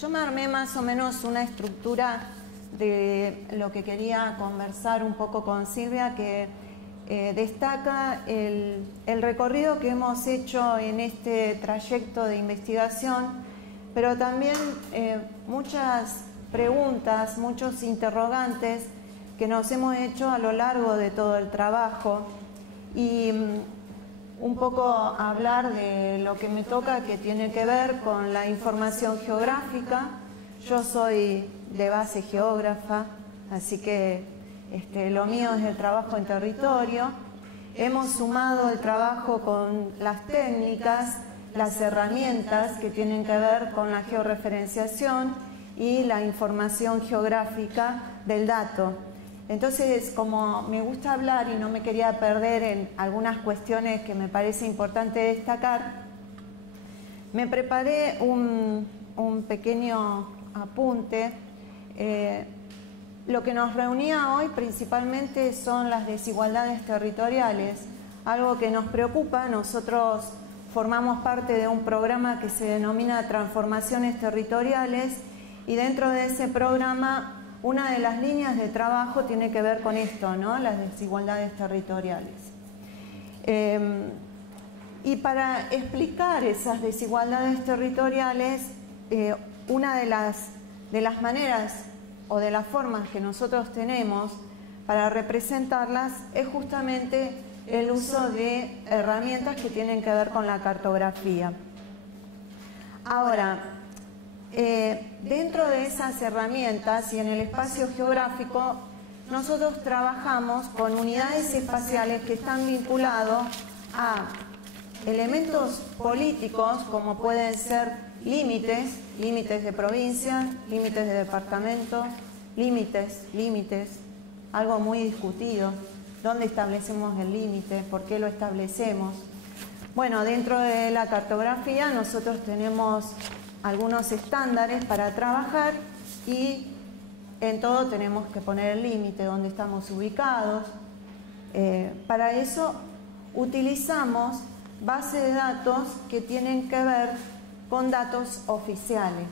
Yo me armé más o menos una estructura de lo que quería conversar un poco con Silvia, que destaca el recorrido que hemos hecho en este trayecto de investigación, pero también muchas preguntas, muchos interrogantes que nos hemos hecho a lo largo de todo el trabajo, y un poco hablar de lo que me toca, que tiene que ver con la información geográfica. Yo soy de base geógrafa, así que lo mío es el trabajo en territorio. Hemos sumado el trabajo con las técnicas, las herramientas que tienen que ver con la georreferenciación y la información geográfica del dato. Entonces, como me gusta hablar y no me quería perder en algunas cuestiones que me parece importante destacar, me preparé un pequeño apunte. Lo que nos reunía hoy principalmente son las desigualdades territoriales, algo que nos preocupa. Nosotros formamos parte de un programa que se denomina Transformaciones Territoriales, y dentro de ese programa una de las líneas de trabajo tiene que ver con esto, ¿no? Las desigualdades territoriales. Y para explicar esas desigualdades territoriales, una de las maneras o de las formas que nosotros tenemos para representarlas es justamente el uso de herramientas que tienen que ver con la cartografía. Ahora, dentro de esas herramientas y en el espacio geográfico, nosotros trabajamos con unidades espaciales que están vinculados a elementos políticos, como pueden ser límites de provincia, límites de departamento, límites, algo muy discutido. ¿Dónde establecemos el límite? ¿Por qué lo establecemos? Bueno, dentro de la cartografía nosotros tenemos algunos estándares para trabajar, y en todo tenemos que poner el límite, dónde estamos ubicados. Para eso utilizamos bases de datos que tienen que ver con datos oficiales,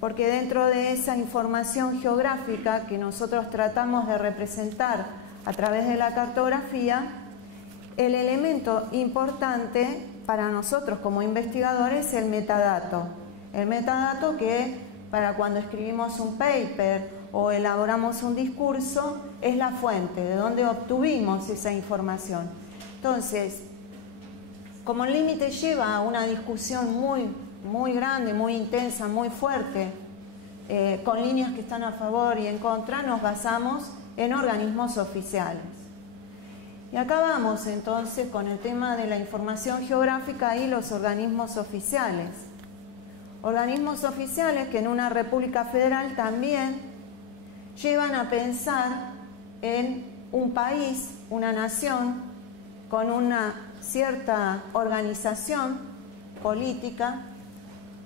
porque dentro de esa información geográfica que nosotros tratamos de representar a través de la cartografía, el elemento importante para nosotros como investigadores es el metadato. El metadato que para cuando escribimos un paper o elaboramos un discurso es la fuente, de donde obtuvimos esa información. Entonces, como el límite lleva a una discusión muy grande, muy intensa, muy fuerte, con líneas que están a favor y en contra, nos basamos en organismos oficiales. Y acá vamos entonces con el tema de la información geográfica y los organismos oficiales. Organismos oficiales que en una república federal también llevan a pensar en un país, una nación, con una cierta organización política,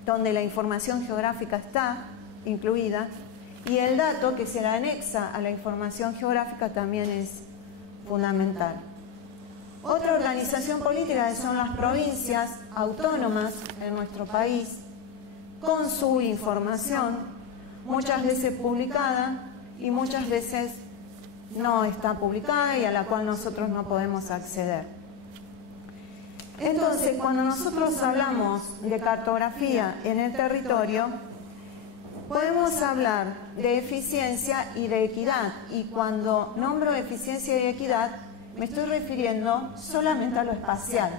donde la información geográfica está incluida, y el dato que se le anexa a la información geográfica también es fundamental. Otra organización política son las provincias autónomas en nuestro país, con su información, muchas veces publicada y muchas veces no está publicada y a la cual nosotros no podemos acceder. Entonces, cuando nosotros hablamos de cartografía en el territorio, podemos hablar de eficiencia y de equidad, y cuando nombro eficiencia y equidad me estoy refiriendo solamente a lo espacial,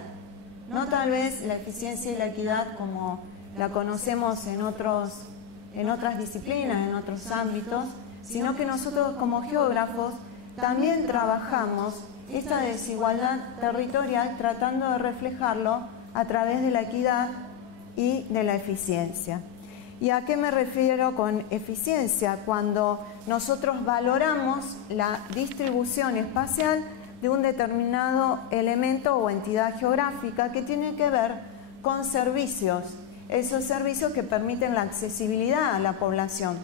no tal vez la eficiencia y la equidad como la conocemos en otras disciplinas, en otros ámbitos, sino que nosotros como geógrafos también trabajamos esta desigualdad territorial tratando de reflejarlo a través de la equidad y de la eficiencia. ¿Y a qué me refiero con eficiencia? Cuando nosotros valoramos la distribución espacial de un determinado elemento o entidad geográfica que tiene que ver con servicios, esos servicios que permiten la accesibilidad a la población.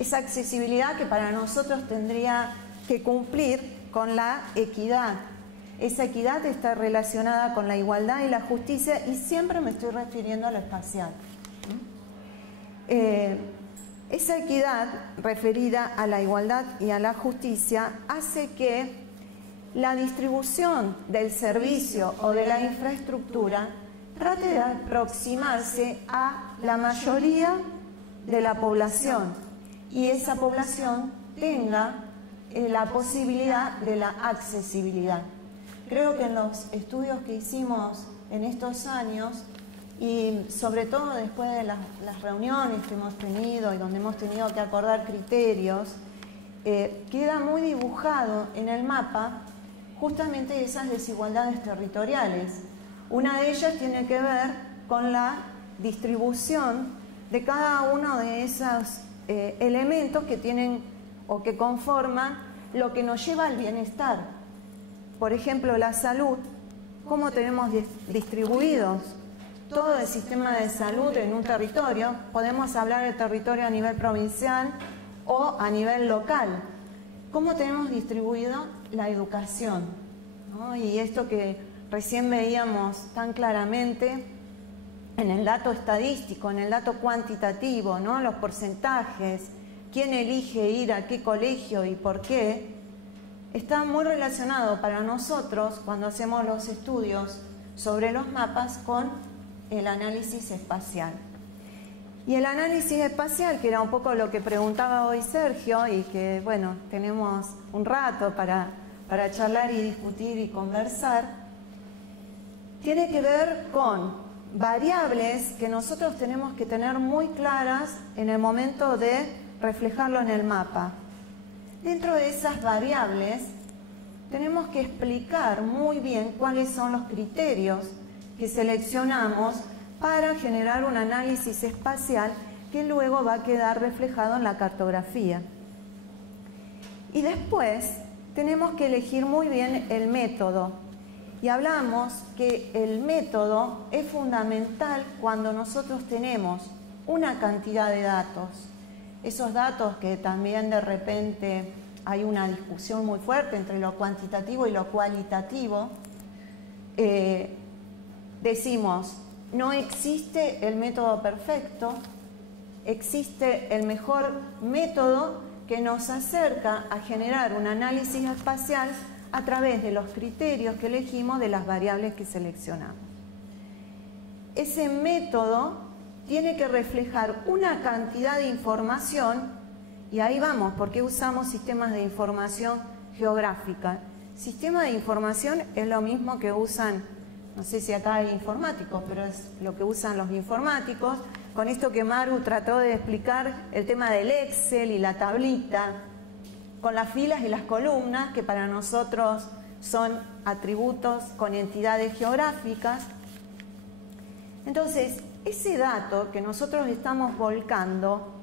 Esa accesibilidad que para nosotros tendría que cumplir con la equidad. Esa equidad está relacionada con la igualdad y la justicia, y siempre me estoy refiriendo a lo espacial. Esa equidad referida a la igualdad y a la justicia hace que la distribución del servicio o de la infraestructura trate de aproximarse a la mayoría de la población y esa población tenga la posibilidad de la accesibilidad. Creo que en los estudios que hicimos en estos años y sobre todo después de las reuniones que hemos tenido y donde hemos tenido que acordar criterios, queda muy dibujado en el mapa justamente esas desigualdades territoriales. Una de ellas tiene que ver con la distribución de cada uno de esos elementos que tienen o que conforman lo que nos lleva al bienestar. Por ejemplo, la salud, ¿cómo tenemos distribuidos todo el sistema de salud en un territorio? Podemos hablar del territorio a nivel provincial o a nivel local. ¿Cómo tenemos distribuido la educación? ¿No? Y esto que recién veíamos tan claramente en el dato estadístico, en el dato cuantitativo, ¿no? Los porcentajes, quién elige ir a qué colegio y por qué, está muy relacionado para nosotros cuando hacemos los estudios sobre los mapas con el análisis espacial. Y el análisis espacial, que era un poco lo que preguntaba hoy Sergio y que, bueno, tenemos un rato para charlar y discutir y conversar, tiene que ver con variables que nosotros tenemos que tener muy claras en el momento de reflejarlo en el mapa. Dentro de esas variables tenemos que explicar muy bien cuáles son los criterios que seleccionamos para generar un análisis espacial que luego va a quedar reflejado en la cartografía. Y después tenemos que elegir muy bien el método. Y hablamos que el método es fundamental cuando nosotros tenemos una cantidad de datos. Esos datos que también de repente hay una discusión muy fuerte entre lo cuantitativo y lo cualitativo. Decimos, no existe el método perfecto, existe el mejor método que nos acerca a generar un análisis espacial a través de los criterios que elegimos de las variables que seleccionamos. Ese método tiene que reflejar una cantidad de información, y ahí vamos, ¿por qué usamos sistemas de información geográfica? Sistema de información es lo mismo que usan, no sé si acá hay informáticos, pero es lo que usan los informáticos, con esto que Maru trató de explicar, el tema del Excel y la tablita, con las filas y las columnas, que para nosotros son atributos con entidades geográficas. Entonces, ese dato que nosotros estamos volcando,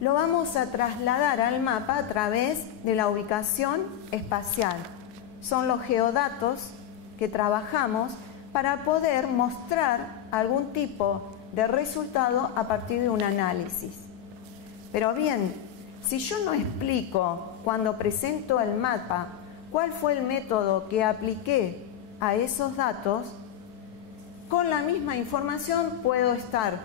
lo vamos a trasladar al mapa a través de la ubicación espacial. Son los geodatos que trabajamos para poder mostrar algún tipo de resultado a partir de un análisis. Pero bien, si yo no explico cuando presento el mapa cuál fue el método que apliqué a esos datos, con la misma información puedo estar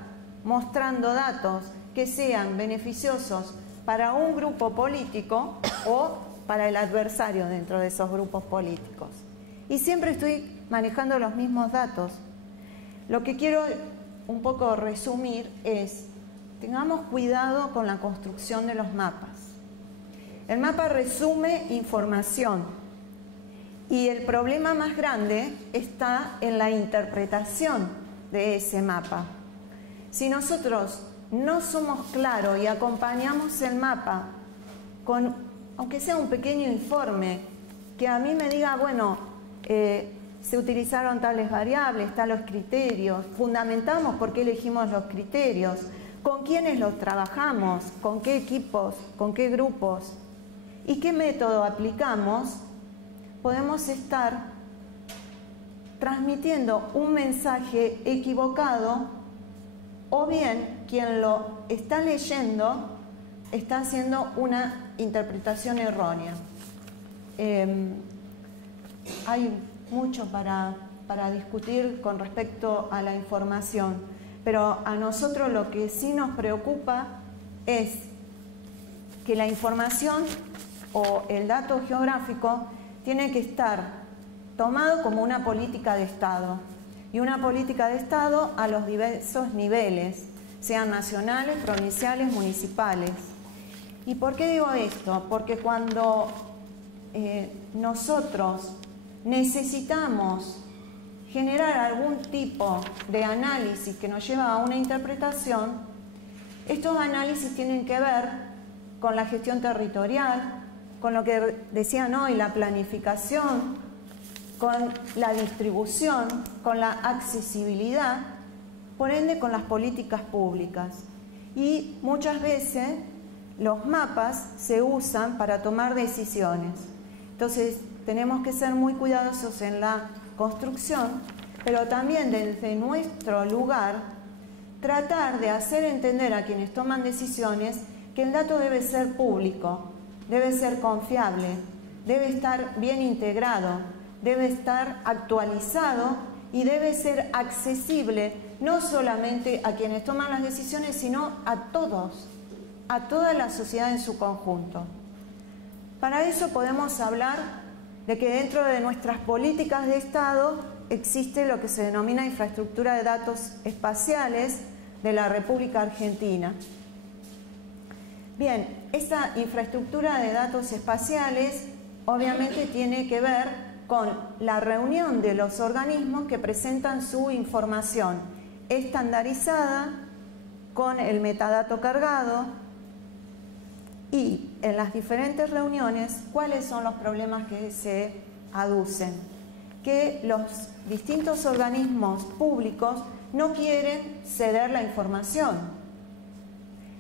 mostrando datos que sean beneficiosos para un grupo político o para el adversario dentro de esos grupos políticos. Y siempre estoy manejando los mismos datos. Lo que quiero un poco resumir es, tengamos cuidado con la construcción de los mapas. El mapa resume información y el problema más grande está en la interpretación de ese mapa. Si nosotros no somos claros y acompañamos el mapa con, aunque sea un pequeño informe, que a mí me diga, bueno, se utilizaron tales variables, tales criterios, fundamentamos por qué elegimos los criterios, con quiénes los trabajamos, con qué equipos, con qué grupos y qué método aplicamos, podemos estar transmitiendo un mensaje equivocado o bien quien lo está leyendo está haciendo una interpretación errónea. Hay mucho para discutir con respecto a la información, pero a nosotros lo que sí nos preocupa es que la información o el dato geográfico tiene que estar tomado como una política de Estado, y una política de Estado a los diversos niveles, sean nacionales, provinciales, municipales. ¿Y por qué digo esto? Porque cuando nosotros necesitamos generar algún tipo de análisis que nos lleva a una interpretación, estos análisis tienen que ver con la gestión territorial, con lo que decían hoy, la planificación, con la distribución, con la accesibilidad, por ende con las políticas públicas. Y muchas veces los mapas se usan para tomar decisiones. Entonces tenemos que ser muy cuidadosos en la construcción, pero también desde nuestro lugar tratar de hacer entender a quienes toman decisiones que el dato debe ser público, debe ser confiable, debe estar bien integrado, debe estar actualizado y debe ser accesible no solamente a quienes toman las decisiones, sino a todos, a toda la sociedad en su conjunto. Para eso podemos hablar de que dentro de nuestras políticas de Estado existe lo que se denomina infraestructura de datos espaciales de la República Argentina. Bien, esta infraestructura de datos espaciales obviamente tiene que ver con la reunión de los organismos que presentan su información estandarizada con el metadato cargado, y en las diferentes reuniones cuáles son los problemas que se aducen. Que los distintos organismos públicos no quieren ceder la información.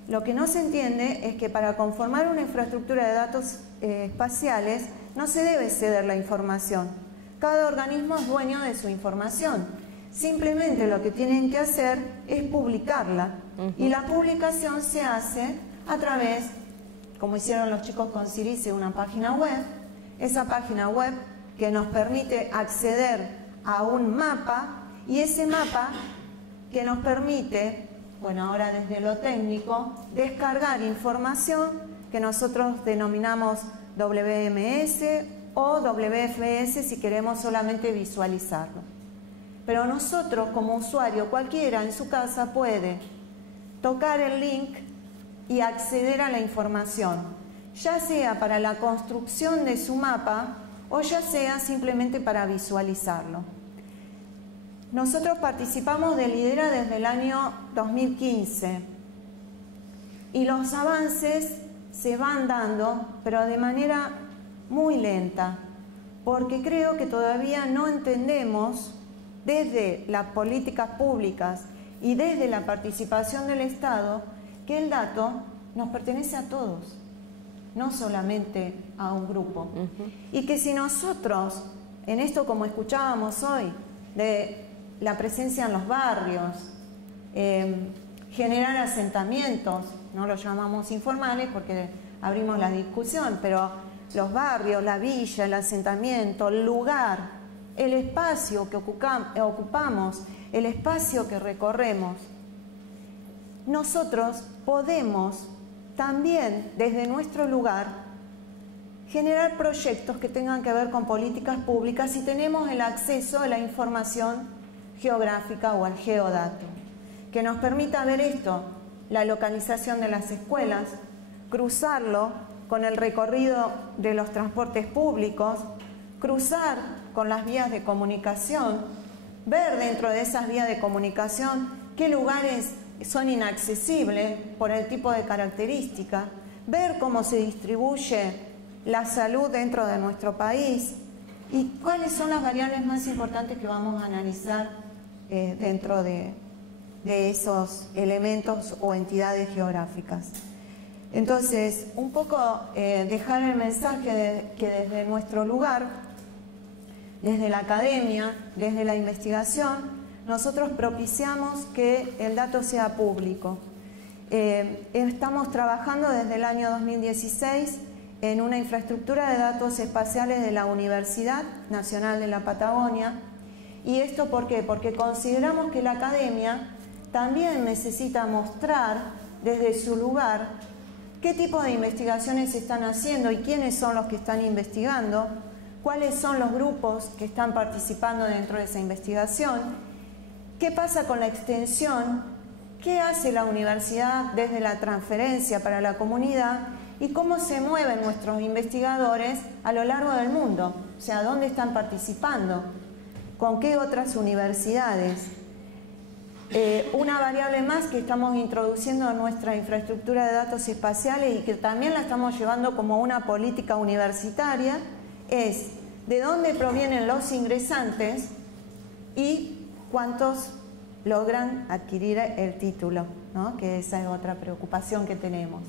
Lo que no se entiende es que para conformar una infraestructura de datos espaciales no se debe ceder la información. Cada organismo es dueño de su información. Simplemente lo que tienen que hacer es publicarla. Y la publicación se hace a través, como hicieron los chicos con Cirice, una página web. Esa página web que nos permite acceder a un mapa, y ese mapa que nos permite, bueno, ahora desde lo técnico, descargar información que nosotros denominamos WMS o WFS si queremos solamente visualizarlo. Pero nosotros como usuario, cualquiera en su casa puede tocar el link y acceder a la información, ya sea para la construcción de su mapa o ya sea simplemente para visualizarlo. Nosotros participamos de Lidera desde el año 2015 y los avances se van dando, pero de manera muy lenta, porque creo que todavía no entendemos desde las políticas públicas y desde la participación del Estado que el dato nos pertenece a todos, no solamente a un grupo. Y que si nosotros, en esto como escuchábamos hoy, de la presencia en los barrios, generar asentamientos, no los llamamos informales porque abrimos la discusión, pero los barrios, la villa, el asentamiento, el lugar, el espacio que ocupamos, el espacio que recorremos, nosotros podemos también desde nuestro lugar generar proyectos que tengan que ver con políticas públicas si tenemos el acceso a la información geográfica o al geodato, que nos permita ver esto, la localización de las escuelas, cruzarlo con el recorrido de los transportes públicos, cruzar con las vías de comunicación, ver dentro de esas vías de comunicación qué lugares son inaccesibles por el tipo de característica, ver cómo se distribuye la salud dentro de nuestro país y cuáles son las variables más importantes que vamos a analizar dentro de esos elementos o entidades geográficas. Entonces, un poco dejar el mensaje de que desde nuestro lugar, desde la academia, desde la investigación, nosotros propiciamos que el dato sea público. Estamos trabajando desde el año 2016 en una infraestructura de datos espaciales de la Universidad Nacional de la Patagonia. ¿Y esto por qué? Porque consideramos que la academia también necesita mostrar desde su lugar qué tipo de investigaciones se están haciendo y quiénes son los que están investigando, cuáles son los grupos que están participando dentro de esa investigación, qué pasa con la extensión, qué hace la universidad desde la transferencia para la comunidad y cómo se mueven nuestros investigadores a lo largo del mundo, o sea, dónde están participando, con qué otras universidades. Una variable más que estamos introduciendo en nuestra infraestructura de datos espaciales y que también la estamos llevando como una política universitaria es de dónde provienen los ingresantes y cuántos logran adquirir el título, ¿no? Que esa es otra preocupación que tenemos.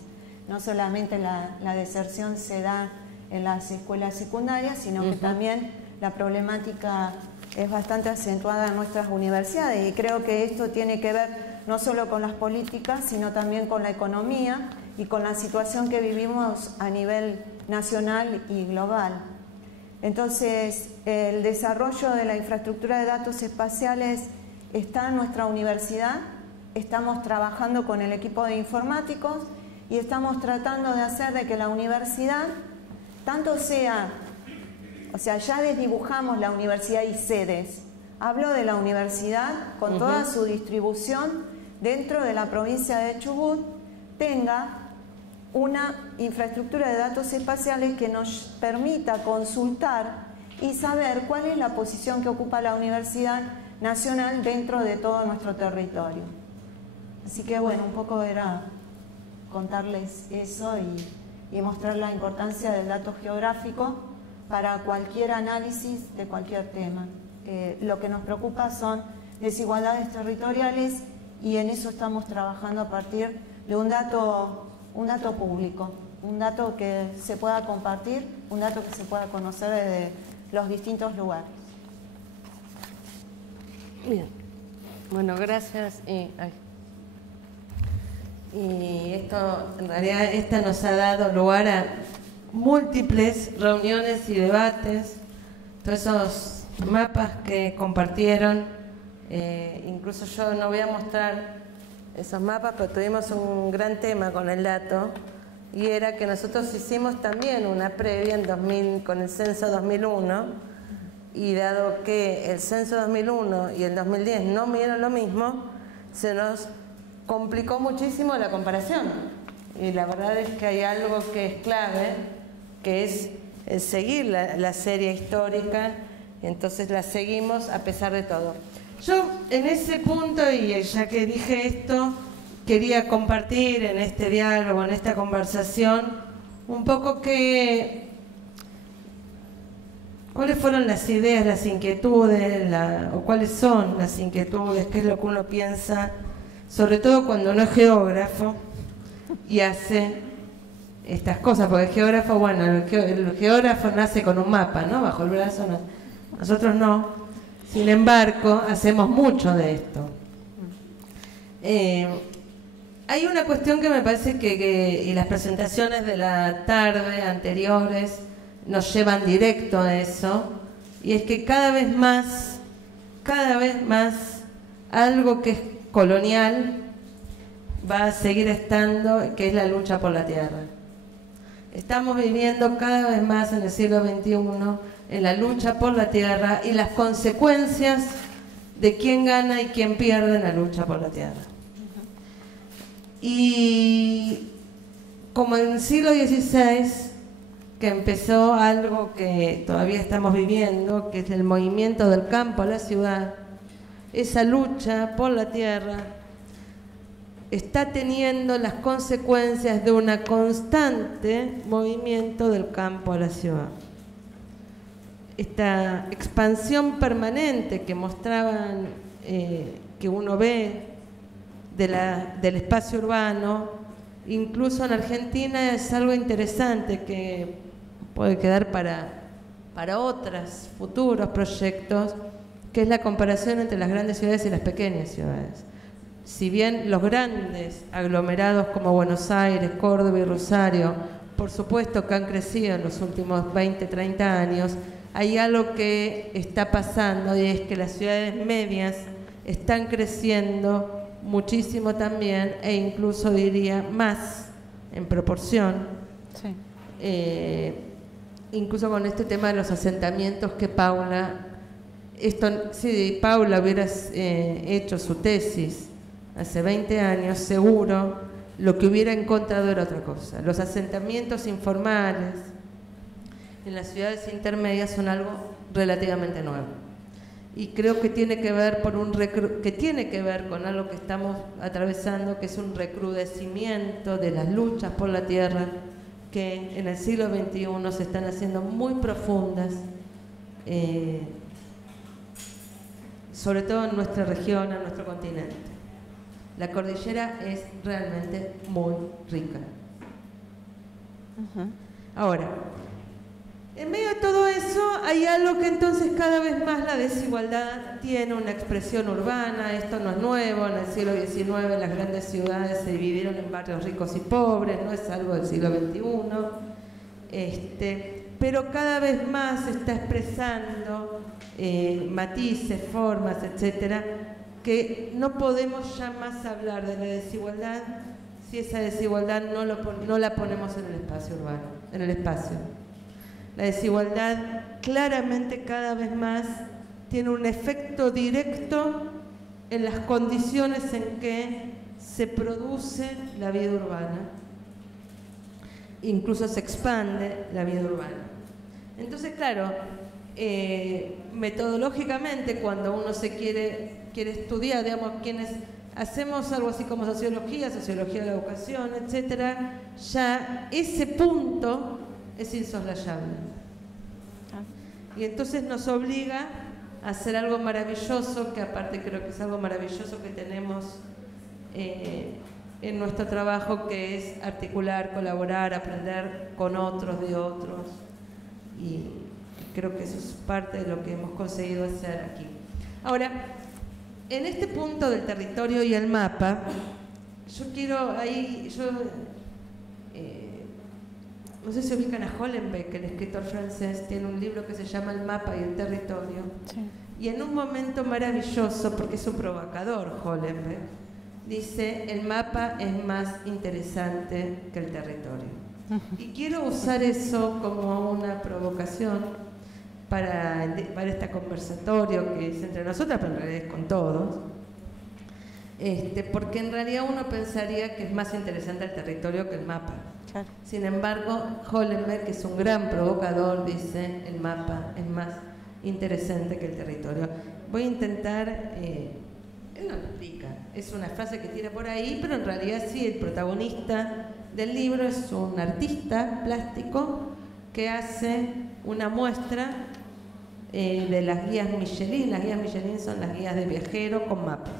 No solamente la deserción se da en las escuelas secundarias, sino que también la problemática es bastante acentuada en nuestras universidades, y creo que esto tiene que ver no solo con las políticas, sino también con la economía y con la situación que vivimos a nivel nacional y global. Entonces, el desarrollo de la infraestructura de datos espaciales está en nuestra universidad, estamos trabajando con el equipo de informáticos y estamos tratando de hacer de que la universidad, tanto sea, o sea, ya desdibujamos la universidad y sedes. Hablo de la universidad con toda su distribución dentro de la provincia de Chubut, tenga una infraestructura de datos espaciales que nos permita consultar y saber cuál es la posición que ocupa la Universidad Nacional dentro de todo nuestro territorio. Así que bueno, un poco era contarles eso y mostrar la importancia del dato geográfico para cualquier análisis de cualquier tema. Lo que nos preocupa son desigualdades territoriales y en eso estamos trabajando a partir de un dato público, un dato que se pueda compartir, un dato que se pueda conocer desde los distintos lugares. Bien, bueno, gracias. Y esto, en realidad, esta nos ha dado lugar a múltiples reuniones y debates, todos esos mapas que compartieron, incluso yo no voy a mostrar esos mapas, pero tuvimos un gran tema con el dato, y era que nosotros hicimos también una previa con el censo 2001, y dado que el censo 2001 y el 2010 no midieron lo mismo, se nos complicó muchísimo la comparación. Y la verdad es que hay algo que es clave, que es el seguir la serie histórica, y entonces la seguimos a pesar de todo. Yo en ese punto, y ya que dije esto, quería compartir en este diálogo, en esta conversación, un poco cuáles fueron las ideas, las inquietudes, o cuáles son las inquietudes, qué es lo que uno piensa, sobre todo cuando uno es geógrafo y hace estas cosas, porque el geógrafo, bueno, el geógrafo nace con un mapa, ¿no? Bajo el brazo, nosotros no. Sin embargo, hacemos mucho de esto. Hay una cuestión que me parece y las presentaciones de la tarde anteriores nos llevan directo a eso, y es que cada vez más, algo que es colonial va a seguir estando, que es la lucha por la tierra. Estamos viviendo cada vez más en el siglo XXI en la lucha por la tierra y las consecuencias de quién gana y quién pierde en la lucha por la tierra. Y como en el siglo XVI, que empezó algo que todavía estamos viviendo, que es el movimiento del campo a la ciudad, esa lucha por la tierra está teniendo las consecuencias de un constante movimiento del campo a la ciudad. Esta expansión permanente que mostraban, que uno ve del espacio urbano, incluso en Argentina, es algo interesante que puede quedar para otros futuros proyectos, que es la comparación entre las grandes ciudades y las pequeñas ciudades. Si bien los grandes aglomerados como Buenos Aires, Córdoba y Rosario, por supuesto que han crecido en los últimos 20, 30 años, hay algo que está pasando, y es que las ciudades medias están creciendo muchísimo también, e incluso diría más en proporción. Sí. Incluso con este tema de los asentamientos que Paula, si Paula hubiera hecho su tesis hace 20 años, seguro lo que hubiera encontrado era otra cosa. Los asentamientos informales en las ciudades intermedias son algo relativamente nuevo. Y creo que tiene que ver con algo que estamos atravesando, que es un recrudecimiento de las luchas por la tierra, que en el siglo XXI se están haciendo muy profundas, sobre todo en nuestra región, en nuestro continente. La cordillera es realmente muy rica. Ahora, en medio de todo eso hay algo que entonces cada vez más la desigualdad tiene una expresión urbana. Esto no es nuevo, en el siglo XIX las grandes ciudades se dividieron en barrios ricos y pobres, no es algo del siglo XXI, pero cada vez más se está expresando matices, formas, etcétera, que no podemos ya más hablar de la desigualdad si esa desigualdad no la ponemos en el espacio urbano, en el espacio. La desigualdad claramente cada vez más tiene un efecto directo en las condiciones en que se produce la vida urbana. Incluso se expande la vida urbana. Entonces, claro, metodológicamente cuando uno se quiere estudiar, digamos, quienes hacemos algo así como sociología de la educación, etcétera, ya ese punto es insoslayable. Y entonces nos obliga a hacer algo maravilloso, que aparte creo que es algo maravilloso que tenemos en nuestro trabajo, que es articular, colaborar, aprender con otros, de otros. Y creo que eso es parte de lo que hemos conseguido hacer aquí. Ahora, en este punto del territorio y el mapa, yo quiero no sé si ubican a Hollenbeck, el escritor francés, tiene un libro que se llama El mapa y el territorio. Sí. Y en un momento maravilloso, porque es un provocador Hollenbeck, dice: el mapa es más interesante que el territorio. Y quiero usar eso como una provocación para este conversatorio que es entre nosotras, pero en realidad es con todos. Porque en realidad uno pensaría que es más interesante el territorio que el mapa. Claro. Sin embargo, Hollenbeck, que es un gran provocador, dice: el mapa es más interesante que el territorio. Voy a intentar, él no lo explica, es una frase que tira por ahí, pero en realidad sí, el protagonista del libro es un artista plástico que hace una muestra de las guías Michelin. Las guías Michelin son las guías de viajero con mapas.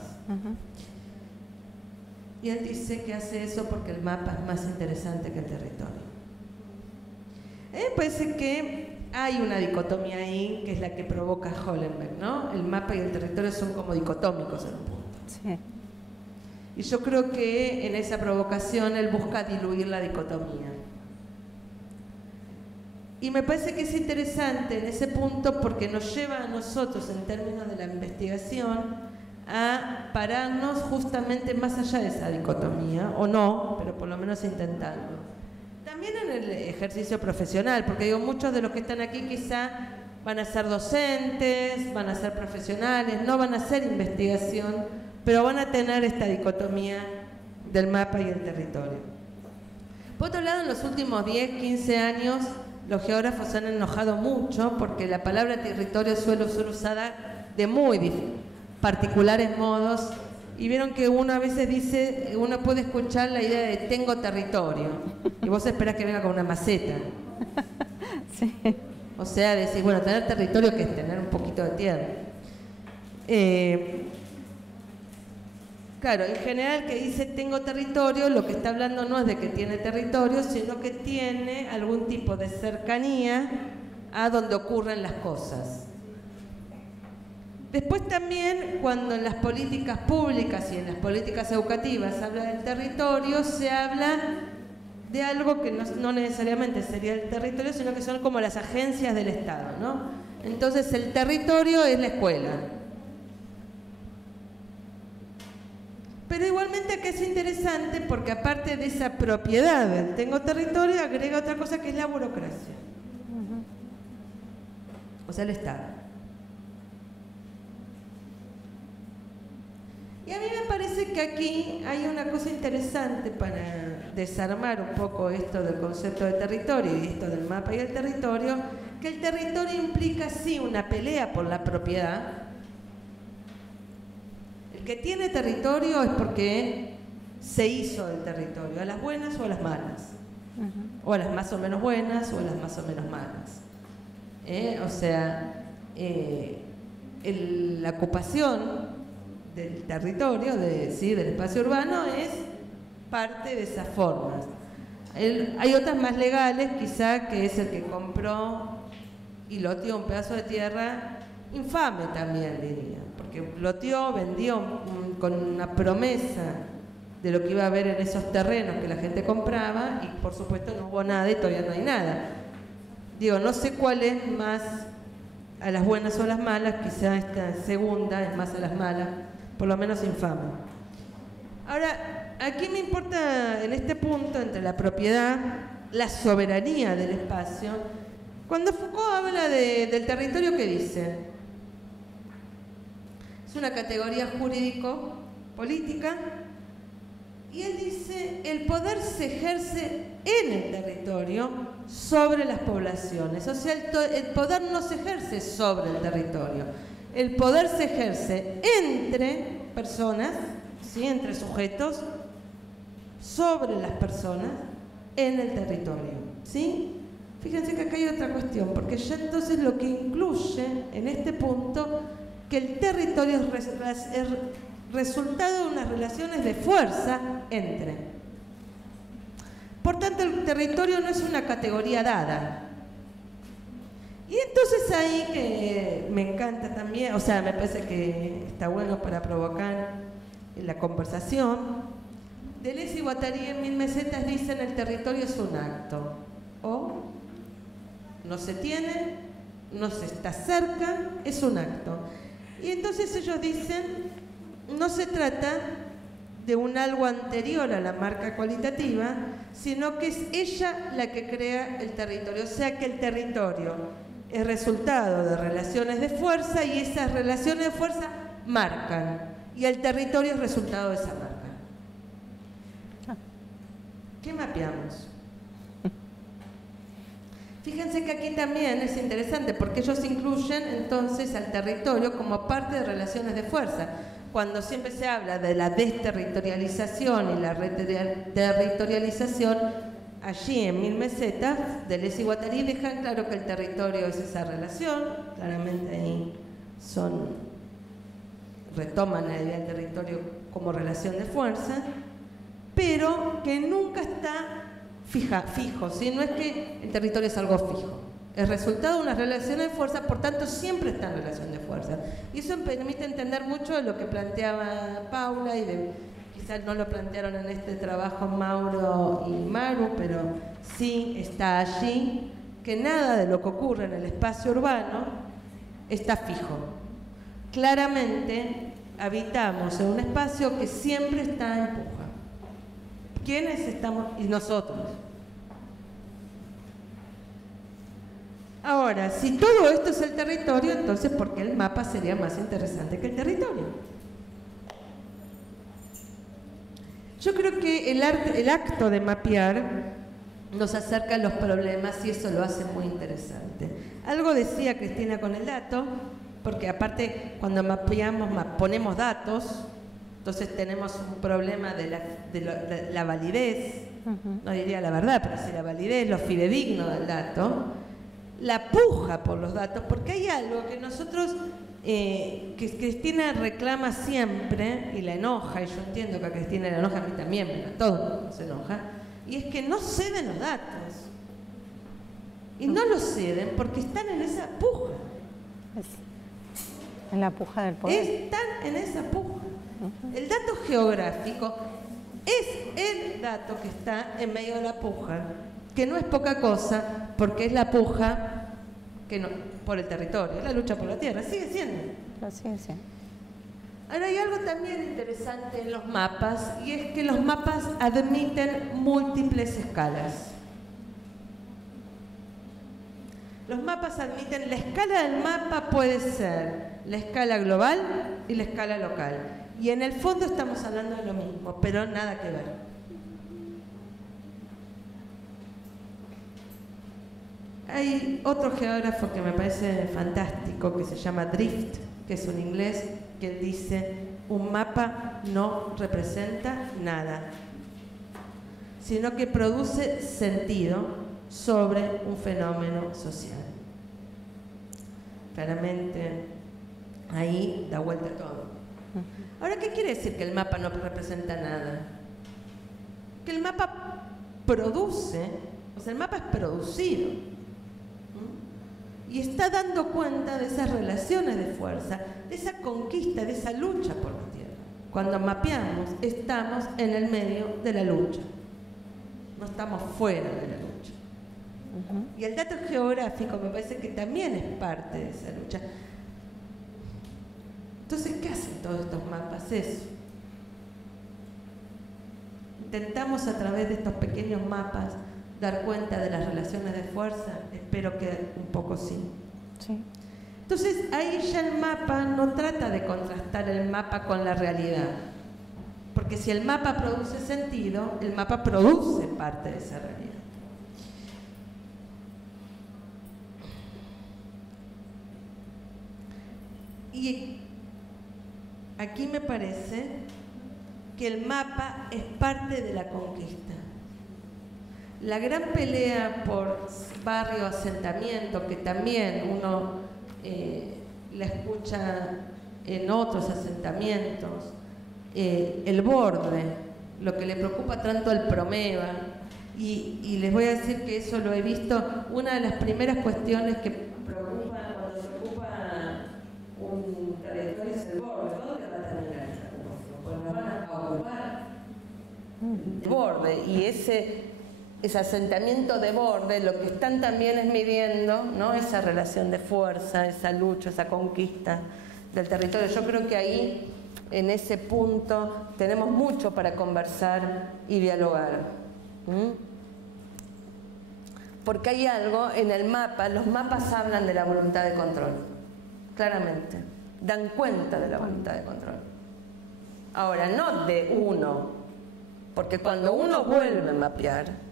Y él dice que hace eso porque el mapa es más interesante que el territorio. A mí me parece que hay una dicotomía ahí, que es la que provoca Hollenbeck, ¿no? El mapa y el territorio son como dicotómicos en un punto. Sí. Y yo creo que en esa provocación él busca diluir la dicotomía. Y me parece que es interesante en ese punto porque nos lleva a nosotros, en términos de la investigación, a pararnos justamente más allá de esa dicotomía, o no, pero por lo menos intentando. También en el ejercicio profesional, porque digo, muchos de los que están aquí quizá van a ser docentes, van a ser profesionales, no van a hacer investigación, pero van a tener esta dicotomía del mapa y el territorio. Por otro lado, en los últimos 10, 15 años, los geógrafos se han enojado mucho porque la palabra territorio suele ser usada de muy particulares modos, y vieron que uno a veces dice, uno puede escuchar la idea de tengo territorio, y vos esperás que venga con una maceta. Sí. O sea, decís, bueno, tener territorio que es tener un poquito de tierra. Claro, en general que dice tengo territorio, lo que está hablando no es de que tiene territorio, sino que tiene algún tipo de cercanía a donde ocurren las cosas. Después también, cuando en las políticas públicas y en las políticas educativas se habla del territorio, se habla de algo que no necesariamente sería el territorio, sino que son como las agencias del Estado, ¿no? Entonces el territorio es la escuela. Pero igualmente acá es interesante porque aparte de esa propiedad del tengo territorio, agrega otra cosa que es la burocracia. O sea, el Estado. Y a mí me parece que aquí hay una cosa interesante para desarmar un poco esto del concepto de territorio y esto del mapa y el territorio, que el territorio implica sí una pelea por la propiedad. El que tiene territorio es porque se hizo del territorio, a las buenas o a las malas, o a las más o menos buenas o a las más o menos malas. O sea, la ocupación del territorio, del espacio urbano, es parte de esas formas. Hay otras más legales, quizá, que es el que compró y loteó un pedazo de tierra infame también, diría, porque loteó, vendió con una promesa de lo que iba a haber en esos terrenos que la gente compraba y por supuesto no hubo nada y todavía no hay nada. Digo, no sé cuál es más a las buenas o a las malas, quizá esta segunda es más a las malas, por lo menos infame. Ahora, aquí me importa en este punto entre la propiedad, la soberanía del espacio. Cuando Foucault habla del territorio, ¿qué dice? Es una categoría jurídico-política y él dice, el poder se ejerce en el territorio sobre las poblaciones. O sea, el poder no se ejerce sobre el territorio. El poder se ejerce entre personas, ¿sí? Entre sujetos, sobre las personas, en el territorio, ¿sí? Fíjense que acá hay otra cuestión, porque ya entonces lo que incluye en este punto que el territorio es resultado de unas relaciones de fuerza entre. Por tanto, el territorio no es una categoría dada. Y entonces ahí que me encanta también, o sea, me parece que está bueno para provocar la conversación. Deleuze y Guattari en 1000 mesetas dicen el territorio es un acto. O no se tiene, no se está cerca, es un acto. Y entonces ellos dicen, no se trata de un algo anterior a la marca cualitativa, sino que es ella la que crea el territorio. O sea que el territorio es resultado de relaciones de fuerza y esas relaciones de fuerza marcan. Y el territorio es resultado de esa marca. ¿Qué mapeamos? Fíjense que aquí también es interesante porque ellos incluyen entonces al territorio como parte de relaciones de fuerza. Cuando siempre se habla de la desterritorialización y la reterritorialización, allí en 1000 mesetas, Deleuze y Guattari dejan claro que el territorio es esa relación, claramente ahí retoman la idea del territorio como relación de fuerza, pero que nunca está fijo, ¿sí? No es que el territorio es algo fijo, es resultado de una relación de fuerza, por tanto siempre está en relación de fuerza. Y eso me permite entender mucho de lo que planteaba Paula y quizás no lo plantearon en este trabajo Mauro y Maru, pero sí está allí, que nada de lo que ocurre en el espacio urbano está fijo. Claramente habitamos en un espacio que siempre está en puja. ¿Quiénes estamos? Y nosotros. Ahora, si todo esto es el territorio, entonces ¿por qué el mapa sería más interesante que el territorio? Yo creo que el acto de mapear nos acerca a los problemas y eso lo hace muy interesante. Algo decía Cristina con el dato, porque aparte cuando mapeamos, ponemos datos, entonces tenemos un problema de la validez, no diría la verdad, pero sí la validez, lo fidedigno del dato, la puja por los datos, porque hay algo que nosotros, que Cristina reclama siempre, y la enoja, y yo entiendo que a Cristina la enoja, a mí también, pero a todo el mundo se enoja, y es que no ceden los datos. Y no los ceden porque están en esa puja. En la puja del poder. Están en esa puja. El dato geográfico es el dato que está en medio de la puja, que no es poca cosa, porque es la puja que no, por el territorio, es la lucha por la tierra, sigue siendo. Sigue siendo. Ahora hay algo también interesante en los mapas, y es que los mapas admiten múltiples escalas. Los mapas admiten, la escala del mapa puede ser la escala global y la escala local. Y en el fondo estamos hablando de lo mismo, pero nada que ver. Hay otro geógrafo que me parece fantástico, que se llama Drift, que es un inglés, que dice: un mapa no representa nada, sino que produce sentido sobre un fenómeno social. Claramente ahí da vuelta todo. Ahora, ¿qué quiere decir que el mapa no representa nada? Que el mapa produce, o sea, el mapa es producido, y está dando cuenta de esas relaciones de fuerza, de esa conquista, de esa lucha por la tierra. Cuando mapeamos, estamos en el medio de la lucha, no estamos fuera de la lucha. Y el dato geográfico me parece que también es parte de esa lucha. Entonces, ¿qué hacen todos estos mapas? Eso. Intentamos a través de estos pequeños mapas dar cuenta de las relaciones de fuerza. Espero que un poco sí. Entonces, ahí ya el mapa no trata de contrastar el mapa con la realidad. Porque si el mapa produce sentido, el mapa produce parte de esa realidad. Y aquí me parece que el mapa es parte de la conquista. La gran pelea por barrio, asentamiento, que también uno la escucha en otros asentamientos, el borde, lo que le preocupa tanto al Promeva, y les voy a decir que eso lo he visto, una de las primeras cuestiones que preocupa cuando se ocupa un territorio es el borde. ¿Dónde va a terminar esa ocupación? Pues nos van a ocupar el borde, y ese asentamiento de borde lo que están también es midiendo, ¿no?, esa relación de fuerza, esa lucha, esa conquista del territorio. Yo creo que ahí, en ese punto, tenemos mucho para conversar y dialogar. Porque hay algo en el mapa, los mapas hablan de la voluntad de control, claramente, dan cuenta de la voluntad de control. Ahora, no de uno, porque cuando uno vuelve a mapear,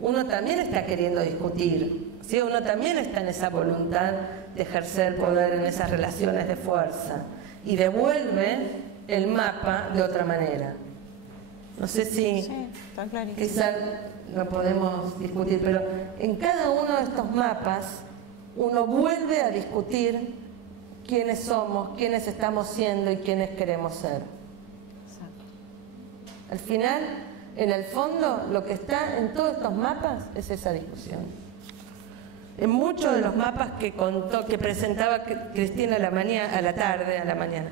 uno también está queriendo discutir, ¿sí? Uno también está en esa voluntad de ejercer poder en esas relaciones de fuerza, y devuelve el mapa de otra manera. No sé si quizás lo podemos discutir, pero en cada uno de estos mapas uno vuelve a discutir quiénes somos, quiénes estamos siendo y quiénes queremos ser. Al final, en el fondo, lo que está en todos estos mapas es esa discusión. En muchos de los mapas que presentaba Cristina a la mañana,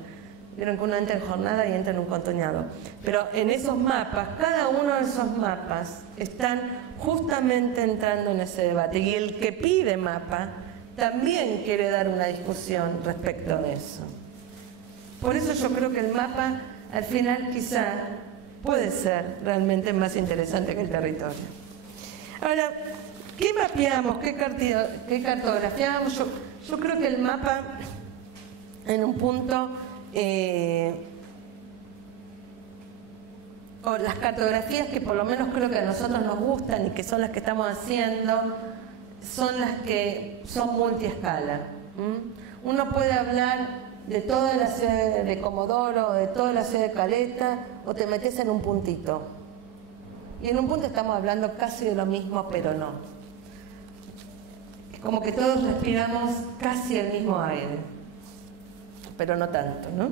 vieron que uno entra en jornada y entra en un contoñado. Pero en esos mapas, cada uno de esos mapas están justamente entrando en ese debate. Y el que pide mapa también quiere dar una discusión respecto de eso. Por eso yo creo que el mapa, al final, quizá puede ser realmente más interesante que el territorio. Ahora, ¿qué mapeamos? ¿Qué cartografiamos? Yo creo que el mapa, en un punto, o las cartografías que por lo menos creo que a nosotros nos gustan y que son las que estamos haciendo, son las que son multiescala. Uno puede hablar de toda la ciudad de Comodoro, de toda la ciudad de Caleta, o te metes en un puntito. Y en un punto estamos hablando casi de lo mismo, pero no. Es como que todos respiramos casi el mismo aire, pero no tanto, ¿no?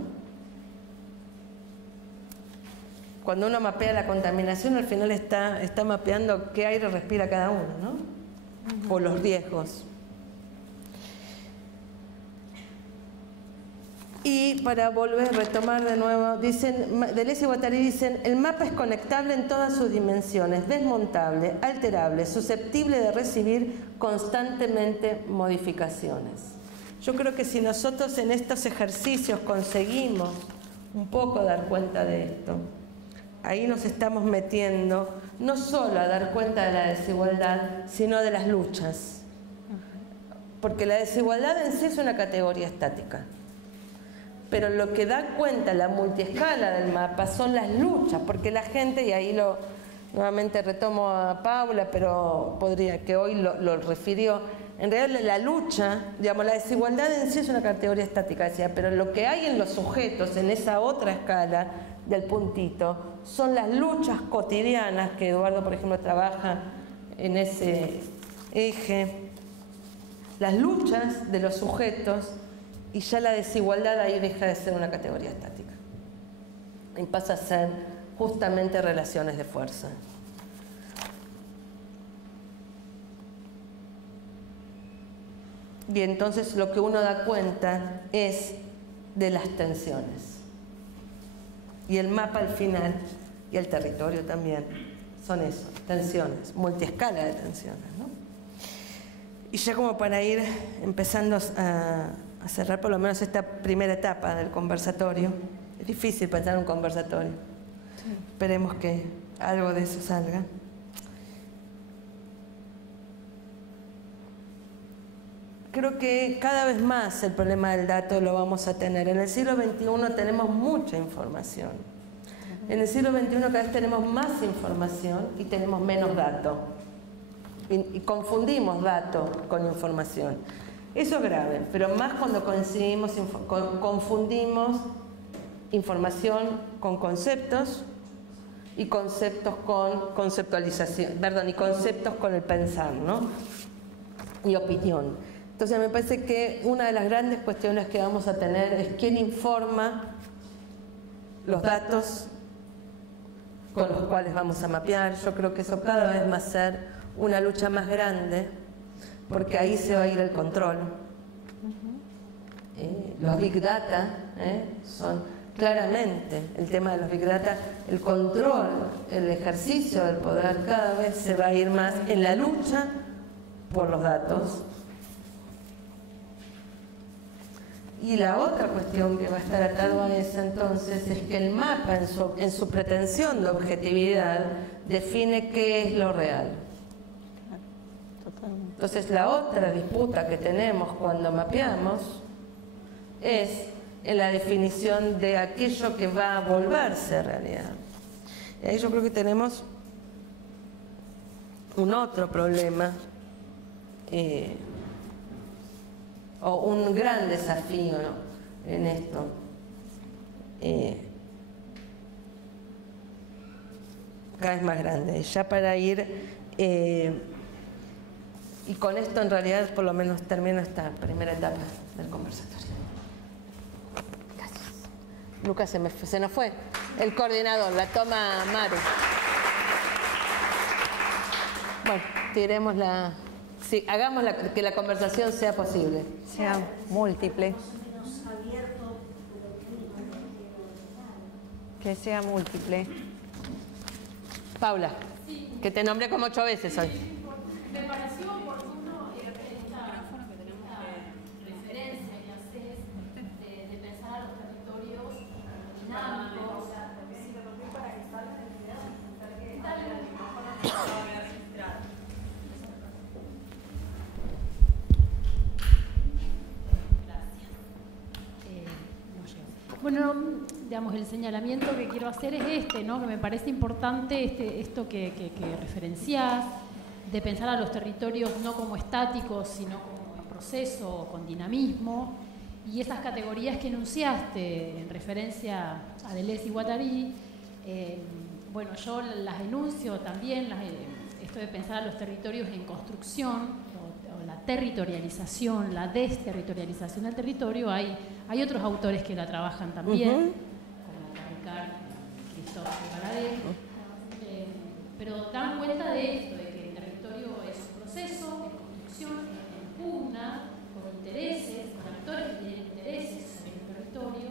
Cuando uno mapea la contaminación, al final está mapeando qué aire respira cada uno, ¿no? O los riesgos. Y para volver a retomar de nuevo, dicen, Deleuze y Guattari dicen, el mapa es conectable en todas sus dimensiones, desmontable, alterable, susceptible de recibir constantemente modificaciones. Yo creo que si nosotros en estos ejercicios conseguimos un poco dar cuenta de esto. Ahí nos estamos metiendo no solo a dar cuenta de la desigualdad, sino de las luchas. Porque la desigualdad en sí es una categoría estática. Pero lo que da cuenta la multiescala del mapa son las luchas, porque la gente, y ahí nuevamente retomo a Paula, pero podría que hoy lo refirió, en realidad la lucha, digamos, la desigualdad en sí es una categoría estática, decía, pero lo que hay en los sujetos, en esa otra escala del puntito, son las luchas cotidianas, que Eduardo, por ejemplo, trabaja en ese eje, las luchas de los sujetos, y ya la desigualdad ahí deja de ser una categoría estática y pasa a ser justamente relaciones de fuerza. Y entonces lo que uno da cuenta es de las tensiones. Y el mapa al final, y el territorio también, son eso, tensiones, multiescala de tensiones, ¿no? Y ya como para ir empezando a cerrar por lo menos esta primera etapa del conversatorio. Es difícil pensar en un conversatorio. Sí. Esperemos que algo de eso salga. Creo que cada vez más el problema del dato lo vamos a tener. En el siglo XXI tenemos mucha información. En el siglo XXI cada vez tenemos más información y tenemos menos dato. Y confundimos dato con información. Eso es grave, pero más cuando confundimos información con conceptos y conceptos con conceptualización, perdón, y conceptos con el pensar, ¿no? Y opinión. Entonces me parece que una de las grandes cuestiones que vamos a tener es quién informa los datos con los cuales vamos a mapear. Yo creo que eso cada vez va a ser una lucha más grande, porque ahí se va a ir el control. Los Big Data son claramente el tema de los Big Data, el control, el ejercicio del poder cada vez se va a ir más en la lucha por los datos. Y la otra cuestión que va a estar atado a esa entonces es que el mapa en su pretensión de objetividad define qué es lo real. Entonces la otra disputa que tenemos cuando mapeamos es en la definición de aquello que va a volverse realidad. Y ahí yo creo que tenemos un otro problema o un gran desafío, ¿no?, en esto. Cada vez más grande. Ya para ir... y con esto en realidad por lo menos termino esta primera etapa del conversatorio. Gracias. Lucas, se nos fue el coordinador, la toma Maru. Bueno, tiremos la... Sí, hagamos que la conversación sea posible. Sea múltiple. Que sea múltiple. Paula, que te nombré como 8 veces hoy. Me pareció oportuno esta referencia que haces de pensar a los territorios dinámicos. Bueno, digamos, el señalamiento que quiero hacer es este, ¿no? Que me parece importante esto que referenciás, de pensar a los territorios no como estáticos, sino como en proceso, con dinamismo, y esas categorías que enunciaste en referencia a Deleuze y Guattari, bueno, yo las enuncio también, esto de pensar a los territorios en construcción, o la territorialización, la desterritorialización del territorio. Hay otros autores que la trabajan también, como Ricard, Christophe y Baradel, pero dan cuenta de esto, de que el territorio es un proceso, es construcción, es en pugna, con intereses, con actores que tienen intereses en el territorio,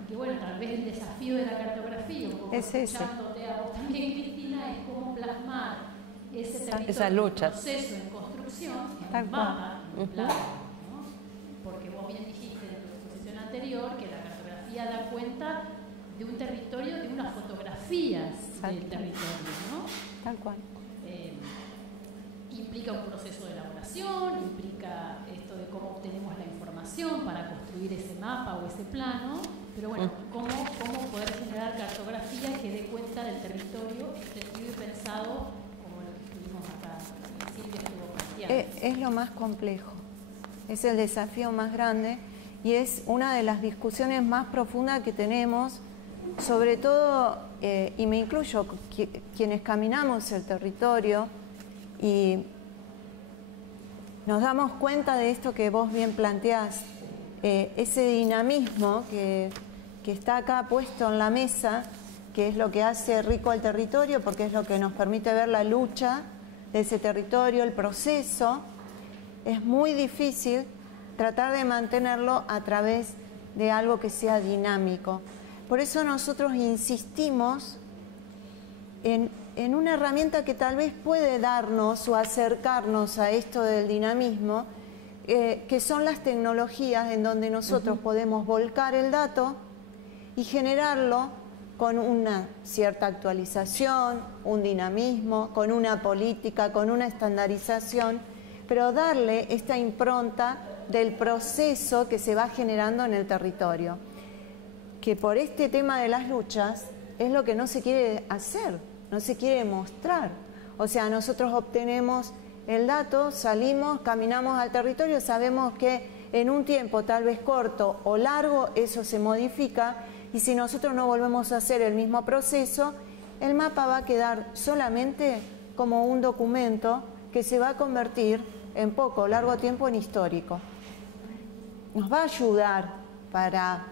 y que bueno, tal vez el desafío de la cartografía, un poco escuchándote a vos también, Cristina, es cómo plasmar ese territorio, esas luchas, proceso en construcción, en un mapa, en un plano, ¿no? Porque vos bien dijiste en tu exposición anterior que la cartografía cartografía da cuenta de un territorio, de unas fotografías del territorio, ¿no? Tal cual. Implica un proceso de elaboración, implica esto de cómo obtenemos la información para construir ese mapa o ese plano, pero bueno, cómo poder generar cartografía que dé cuenta del territorio entendido y pensado como lo que estuvimos acá, Silvia estuvo planteando. Es lo más complejo, es el desafío más grande y es una de las discusiones más profundas que tenemos, sobre todo, y me incluyo, quienes caminamos el territorio y nos damos cuenta de esto que vos bien planteás, ese dinamismo que está acá puesto en la mesa, que es lo que hace rico al territorio, porque es lo que nos permite ver la lucha de ese territorio, el proceso. Es muy difícil tratar de mantenerlo a través de algo que sea dinámico. Por eso nosotros insistimos en una herramienta que tal vez puede darnos o acercarnos a esto del dinamismo, que son las tecnologías en donde nosotros podemos volcar el dato y generarlo con una cierta actualización, un dinamismo, con una política, con una estandarización, pero darle esta impronta del proceso que se va generando en el territorio, que por este tema de las luchas es lo que no se quiere hacer, no se quiere mostrar. O sea, nosotros obtenemos el dato, salimos, caminamos al territorio, sabemos que en un tiempo tal vez corto o largo eso se modifica, y si nosotros no volvemos a hacer el mismo proceso, el mapa va a quedar solamente como un documento que se va a convertir en poco o largo tiempo en histórico. Nos va a ayudar para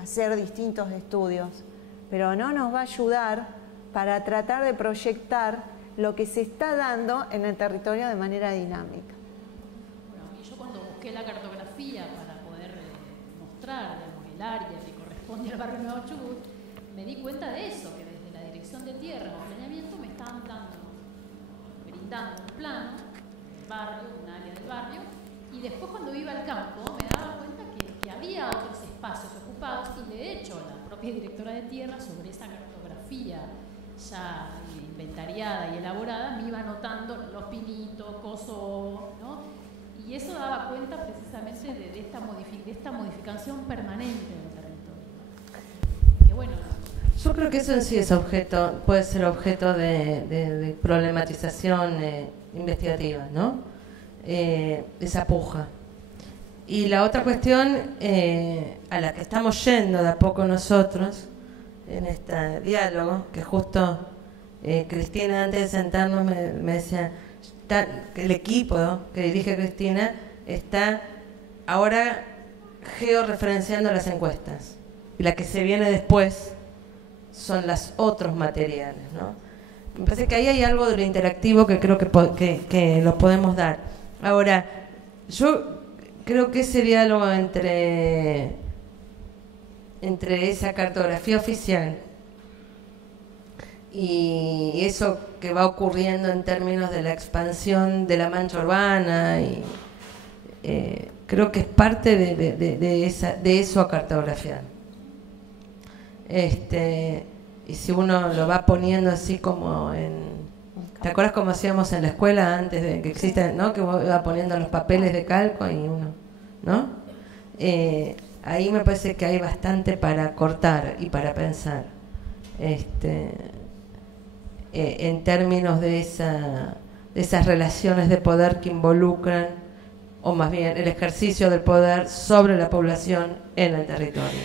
hacer distintos estudios, pero no nos va a ayudar para tratar de proyectar lo que se está dando en el territorio de manera dinámica. Bueno, y yo cuando busqué la cartografía para poder mostrar, digamos, el área que corresponde al barrio Nuevo Chubut, me di cuenta de eso, que desde la Dirección de Tierra o Planeamiento me estaban brindando un plano del barrio, un área del barrio, y después cuando iba al campo me daba cuenta que había otros espacios ocupados, y de hecho la propia directora de tierra, sobre esa cartografía ya inventariada y elaborada, me iba anotando los pinitos, coso, ¿no? Y eso daba cuenta precisamente de esta modificación permanente del territorio. Que bueno, yo creo que eso en sí es puede ser objeto de problematización investigativa, ¿no? Esa puja. Y la otra cuestión a la que estamos yendo de a poco nosotros en este diálogo, que justo Cristina antes de sentarnos me decía, que el equipo, ¿no?, que dirige Cristina está ahora georreferenciando las encuestas, y la que se viene después son los otros materiales, ¿no? Me parece que ahí hay algo de lo interactivo que creo que lo podemos dar. Ahora, yo creo que ese diálogo entre esa cartografía oficial y eso que va ocurriendo en términos de la expansión de la mancha urbana, y creo que es parte de eso a cartografiar. Y si uno lo va poniendo así como ¿te acuerdas cómo hacíamos en la escuela antes de que exista, ¿no?, que vos iba poniendo los papeles de calco y uno, ¿no? Ahí me parece que hay bastante para cortar y para pensar, en términos de esas relaciones de poder que involucran, o más bien el ejercicio del poder sobre la población en el territorio.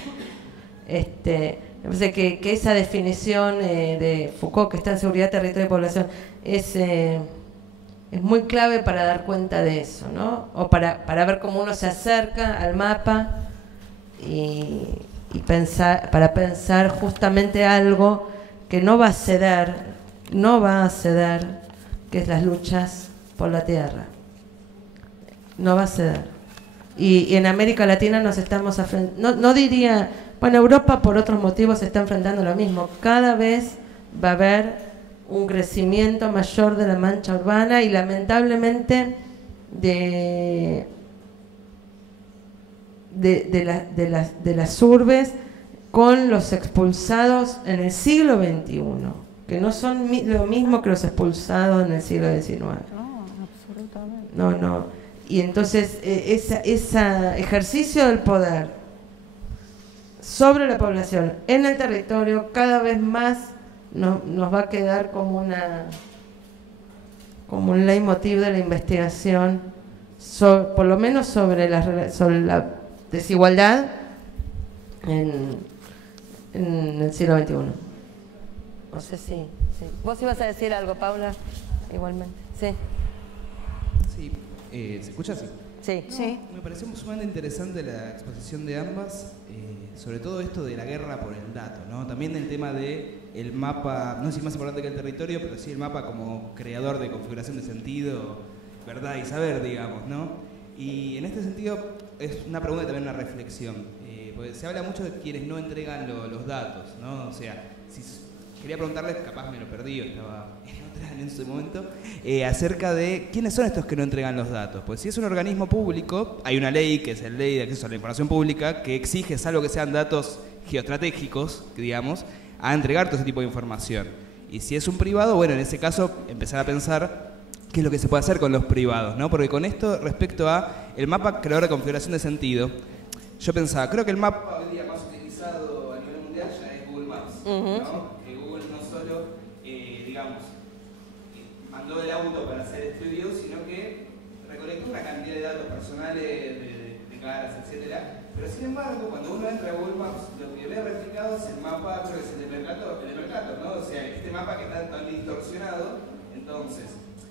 Me parece que esa definición de Foucault, que está en seguridad, territorio y población, es muy clave para dar cuenta de eso, ¿no? O para ver cómo uno se acerca al mapa y para pensar justamente algo que no va a ceder, que es las luchas por la tierra. No va a ceder. Y en América Latina nos estamos no diría, bueno, Europa por otros motivos se está enfrentando lo mismo. Cada vez va a haber un crecimiento mayor de la mancha urbana y lamentablemente de de las urbes con los expulsados en el siglo XXI, que no son lo mismo que los expulsados en el siglo XIX. No, absolutamente. No. Y entonces ese ejercicio del poder sobre la población en el territorio cada vez más nos va a quedar como un leitmotiv de la investigación, por lo menos sobre la desigualdad en el siglo XXI. No sé si... ¿Vos ibas a decir algo, Paula? Igualmente. Sí. Sí. ¿Se escucha así? Sí. Sí. Me pareció sumamente interesante la exposición de ambas, sobre todo esto de la guerra por el dato, ¿no? También el tema de el mapa, no sé si más importante que el territorio, pero sí el mapa como creador de configuración de sentido, verdad y saber, digamos, ¿no? Y en este sentido es una pregunta y también una reflexión, porque se habla mucho de quienes no entregan los datos, ¿no? O sea, quería preguntarles, capaz me lo perdí, estaba en ese momento, acerca de quiénes son estos que no entregan los datos. Pues si es un organismo público, hay una ley, que es la Ley de Acceso a la Información Pública, que exige, salvo que sean datos geoestratégicos, digamos, a entregar todo ese tipo de información. Y si es un privado, bueno, en ese caso, empezar a pensar qué es lo que se puede hacer con los privados, ¿no? Porque con esto, respecto a el mapa creador de configuración de sentido, yo pensaba, creo que el mapa hoy día más utilizado a nivel mundial ya es Google Maps, ¿no? Mandó el auto para hacer estudios, sino que recolectó una cantidad de datos personales, de caras, etcétera. Pero sin embargo, cuando uno entra a Google Maps, lo que ve replicado es el mapa, creo que es el de Mercator, ¿no? O sea, este mapa que está tan distorsionado. Entonces,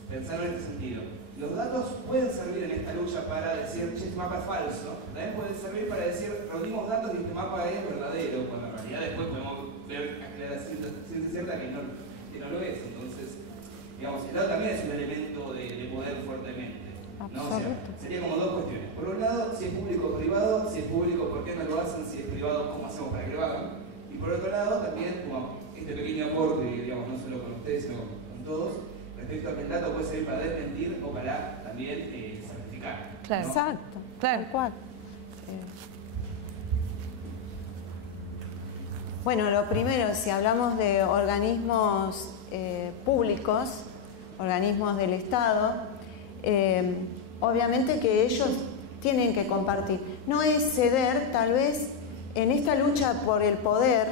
pensando en este sentido, los datos pueden servir en esta lucha para decir, che, este mapa es falso. También pueden servir para decir, reunimos datos y este mapa es verdadero, cuando en realidad después podemos ver a ciencia cierta que no lo es. Entonces, digamos, el dato también es un elemento de poder fuertemente, ¿no? O sea, sería como dos cuestiones. Por un lado, si es público o privado, si es público, ¿por qué no lo hacen? Si es privado, ¿cómo hacemos para que lo hagan? Y por otro lado, también, como este pequeño aporte, digamos, no solo con ustedes, sino con todos, respecto a que el dato puede servir para desmentir o para también certificar. Claro, ¿no? Exacto, claro. cual. Bueno, lo primero, si hablamos de organismos públicos, organismos del Estado, obviamente que ellos tienen que compartir. No es ceder, tal vez, en esta lucha por el poder,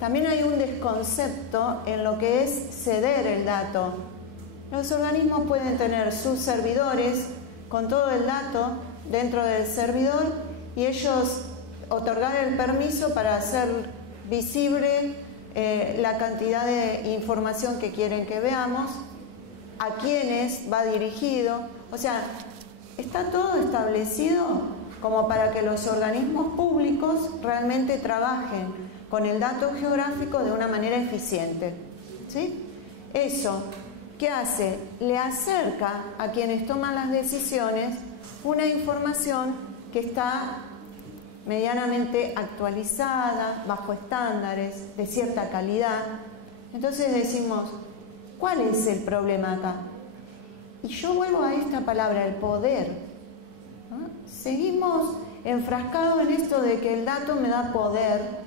también hay un desconcepto en lo que es ceder el dato. Los organismos pueden tener sus servidores con todo el dato dentro del servidor y ellos otorgar el permiso para hacer visible la cantidad de información que quieren que veamos, a quiénes va dirigido. O sea, está todo establecido como para que los organismos públicos realmente trabajen con el dato geográfico de una manera eficiente, ¿sí? Eso, ¿qué hace? Le acerca a quienes toman las decisiones una información que está medianamente actualizada, bajo estándares, de cierta calidad. Entonces decimos, ¿cuál es el problema acá? Y yo vuelvo a esta palabra, el poder, ¿no? Seguimos enfrascados en esto de que el dato me da poder.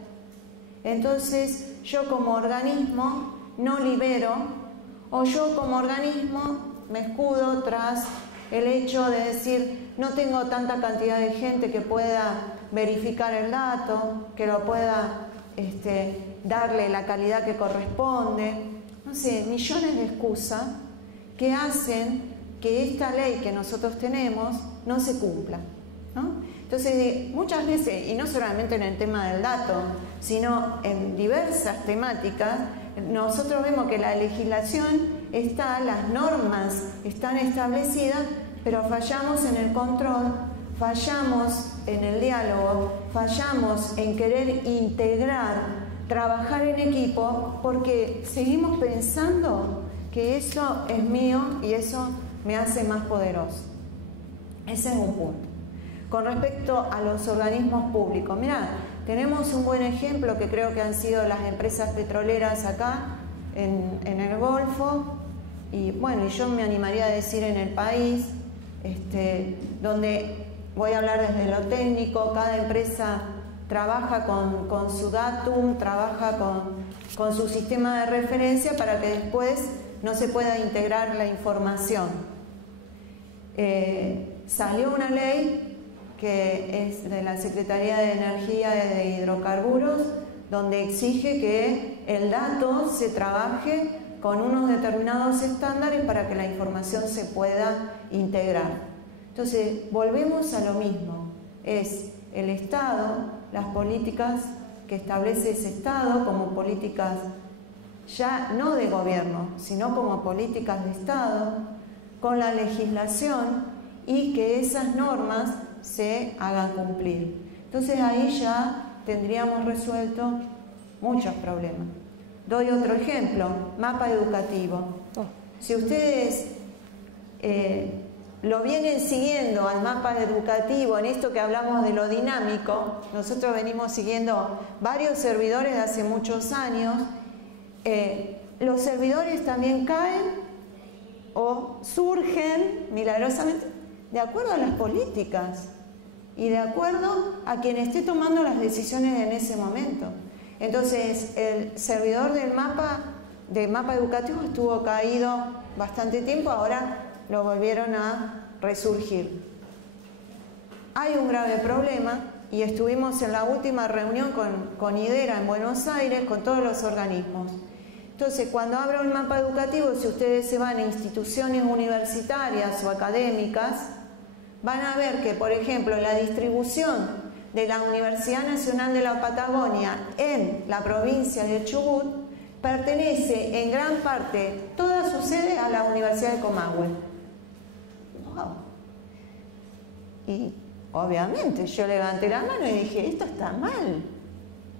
Entonces yo como organismo no libero, o yo como organismo me escudo tras el hecho de decir, no tengo tanta cantidad de gente que pueda verificar el dato, que lo pueda darle la calidad que corresponde. No sé, millones de excusas que hacen que esta ley que nosotros tenemos no se cumpla, ¿no? Entonces, muchas veces, y no solamente en el tema del dato, sino en diversas temáticas, nosotros vemos que la legislación está, las normas están establecidas, pero fallamos en el control, fallamos en el diálogo, fallamos en querer integrar, trabajar en equipo, porque seguimos pensando que eso es mío y eso me hace más poderoso. Ese es un punto. Con respecto a los organismos públicos, mirá, tenemos un buen ejemplo que creo que han sido las empresas petroleras acá en el Golfo, y bueno, y yo me animaría a decir en el país, donde voy a hablar desde lo técnico, cada empresa trabaja con su datum, trabaja con su sistema de referencia para que después no se pueda integrar la información. Salió una ley que es de la Secretaría de Energía y de Hidrocarburos, donde exige que el dato se trabaje con unos determinados estándares para que la información se pueda integrar. Entonces, volvemos a lo mismo, es el Estado, las políticas que establece ese Estado como políticas ya no de gobierno, sino como políticas de Estado, con la legislación y que esas normas se hagan cumplir. Entonces ahí ya tendríamos resuelto muchos problemas. Doy otro ejemplo, mapa educativo. Si ustedes lo vienen siguiendo al mapa educativo, en esto que hablamos de lo dinámico, nosotros venimos siguiendo varios servidores de hace muchos años, los servidores también caen o surgen milagrosamente de acuerdo a las políticas y de acuerdo a quien esté tomando las decisiones en ese momento. Entonces, el servidor del mapa educativo estuvo caído bastante tiempo, ahora lo volvieron a resurgir. Hay un grave problema y estuvimos en la última reunión con IDERA en Buenos Aires, con todos los organismos. Entonces, cuando abro el mapa educativo, si ustedes se van a instituciones universitarias o académicas, van a ver que, por ejemplo, la distribución de la Universidad Nacional de la Patagonia en la provincia de Chubut pertenece en gran parte toda su sede a la Universidad de Comahue. Wow. Y obviamente yo levanté la mano y dije, esto está mal,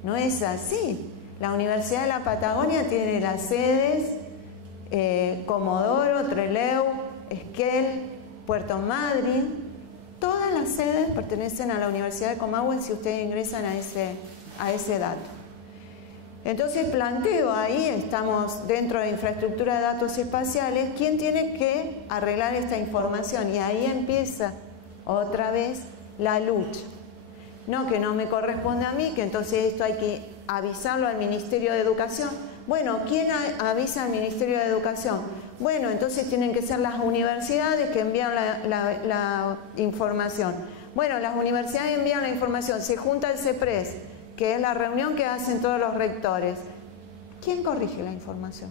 no es así. La Universidad de la Patagonia tiene las sedes Comodoro, Trelew, Esquel, Puerto Madryn. Todas las sedes pertenecen a la Universidad de Comahue si ustedes ingresan a ese dato. Entonces planteo ahí, estamos dentro de infraestructura de datos espaciales, ¿quién tiene que arreglar esta información? Y ahí empieza otra vez la lucha. No que no me corresponde a mí, que entonces esto hay que avisarlo al Ministerio de Educación. Bueno, ¿quién avisa al Ministerio de Educación? Bueno, entonces tienen que ser las universidades que envían la información. Bueno, las universidades envían la información, se junta el CEPRES, que es la reunión que hacen todos los rectores. ¿Quién corrige la información?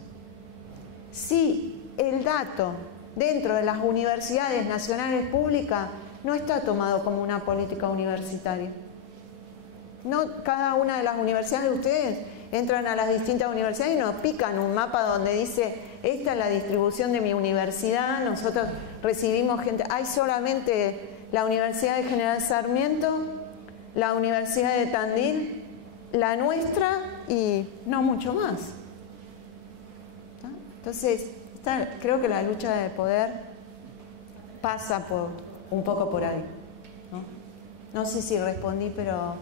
Si el dato dentro de las universidades nacionales públicas no está tomado como una política universitaria. No, cada una de las universidades de ustedes entran a las distintas universidades y nos pican un mapa donde dice, esta es la distribución de mi universidad, nosotros recibimos gente, hay solamente la Universidad de General Sarmiento, la Universidad de Tandil, la nuestra y no mucho más. Entonces, creo que la lucha de poder pasa un poco por ahí. No sé si respondí, pero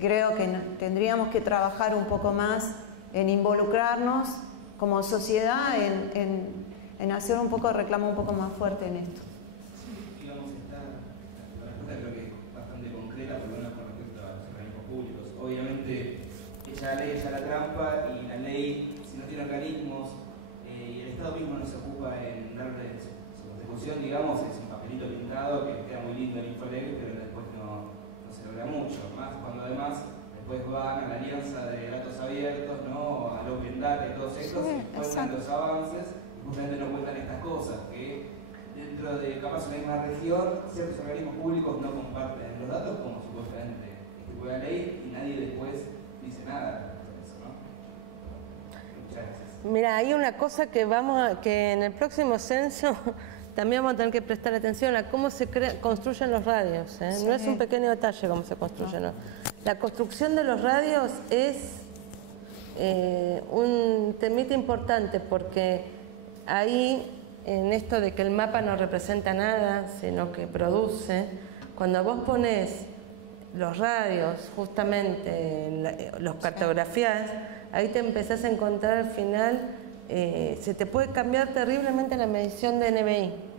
creo que tendríamos que trabajar un poco más en involucrarnos como sociedad, en hacer un poco de reclamo un poco más fuerte en esto. Sí, digamos, la respuesta creo que es bastante concreta, por lo menos con respecto a los organismos públicos. Obviamente, ella la ley, ella la trampa, y la ley, si no tiene organismos, y el Estado mismo no se ocupa en darle su consecución, digamos, es un papelito pintado que queda muy lindo el Infolex, pero después no se logra mucho, más cuando además después van a la alianza de datos abiertos, ¿no? Al Open Data y todos estos, y cuentan los avances, y justamente no cuentan estas cosas, que dentro de capaz una misma región, ciertos organismos públicos no comparten los datos como supuestamente estipula la ley, y nadie después dice nada de eso, ¿no? Muchas gracias. Mira, hay una cosa que que en el próximo censo también vamos a tener que prestar atención a cómo se construyen los radios. Sí. No es un pequeño detalle cómo se construyen. No. La construcción de los radios es un temita importante, porque ahí, en esto de que el mapa no representa nada, sino que produce, cuando vos pones los radios, justamente los cartografías, ahí te empezás a encontrar al final, se te puede cambiar terriblemente la medición de NBI.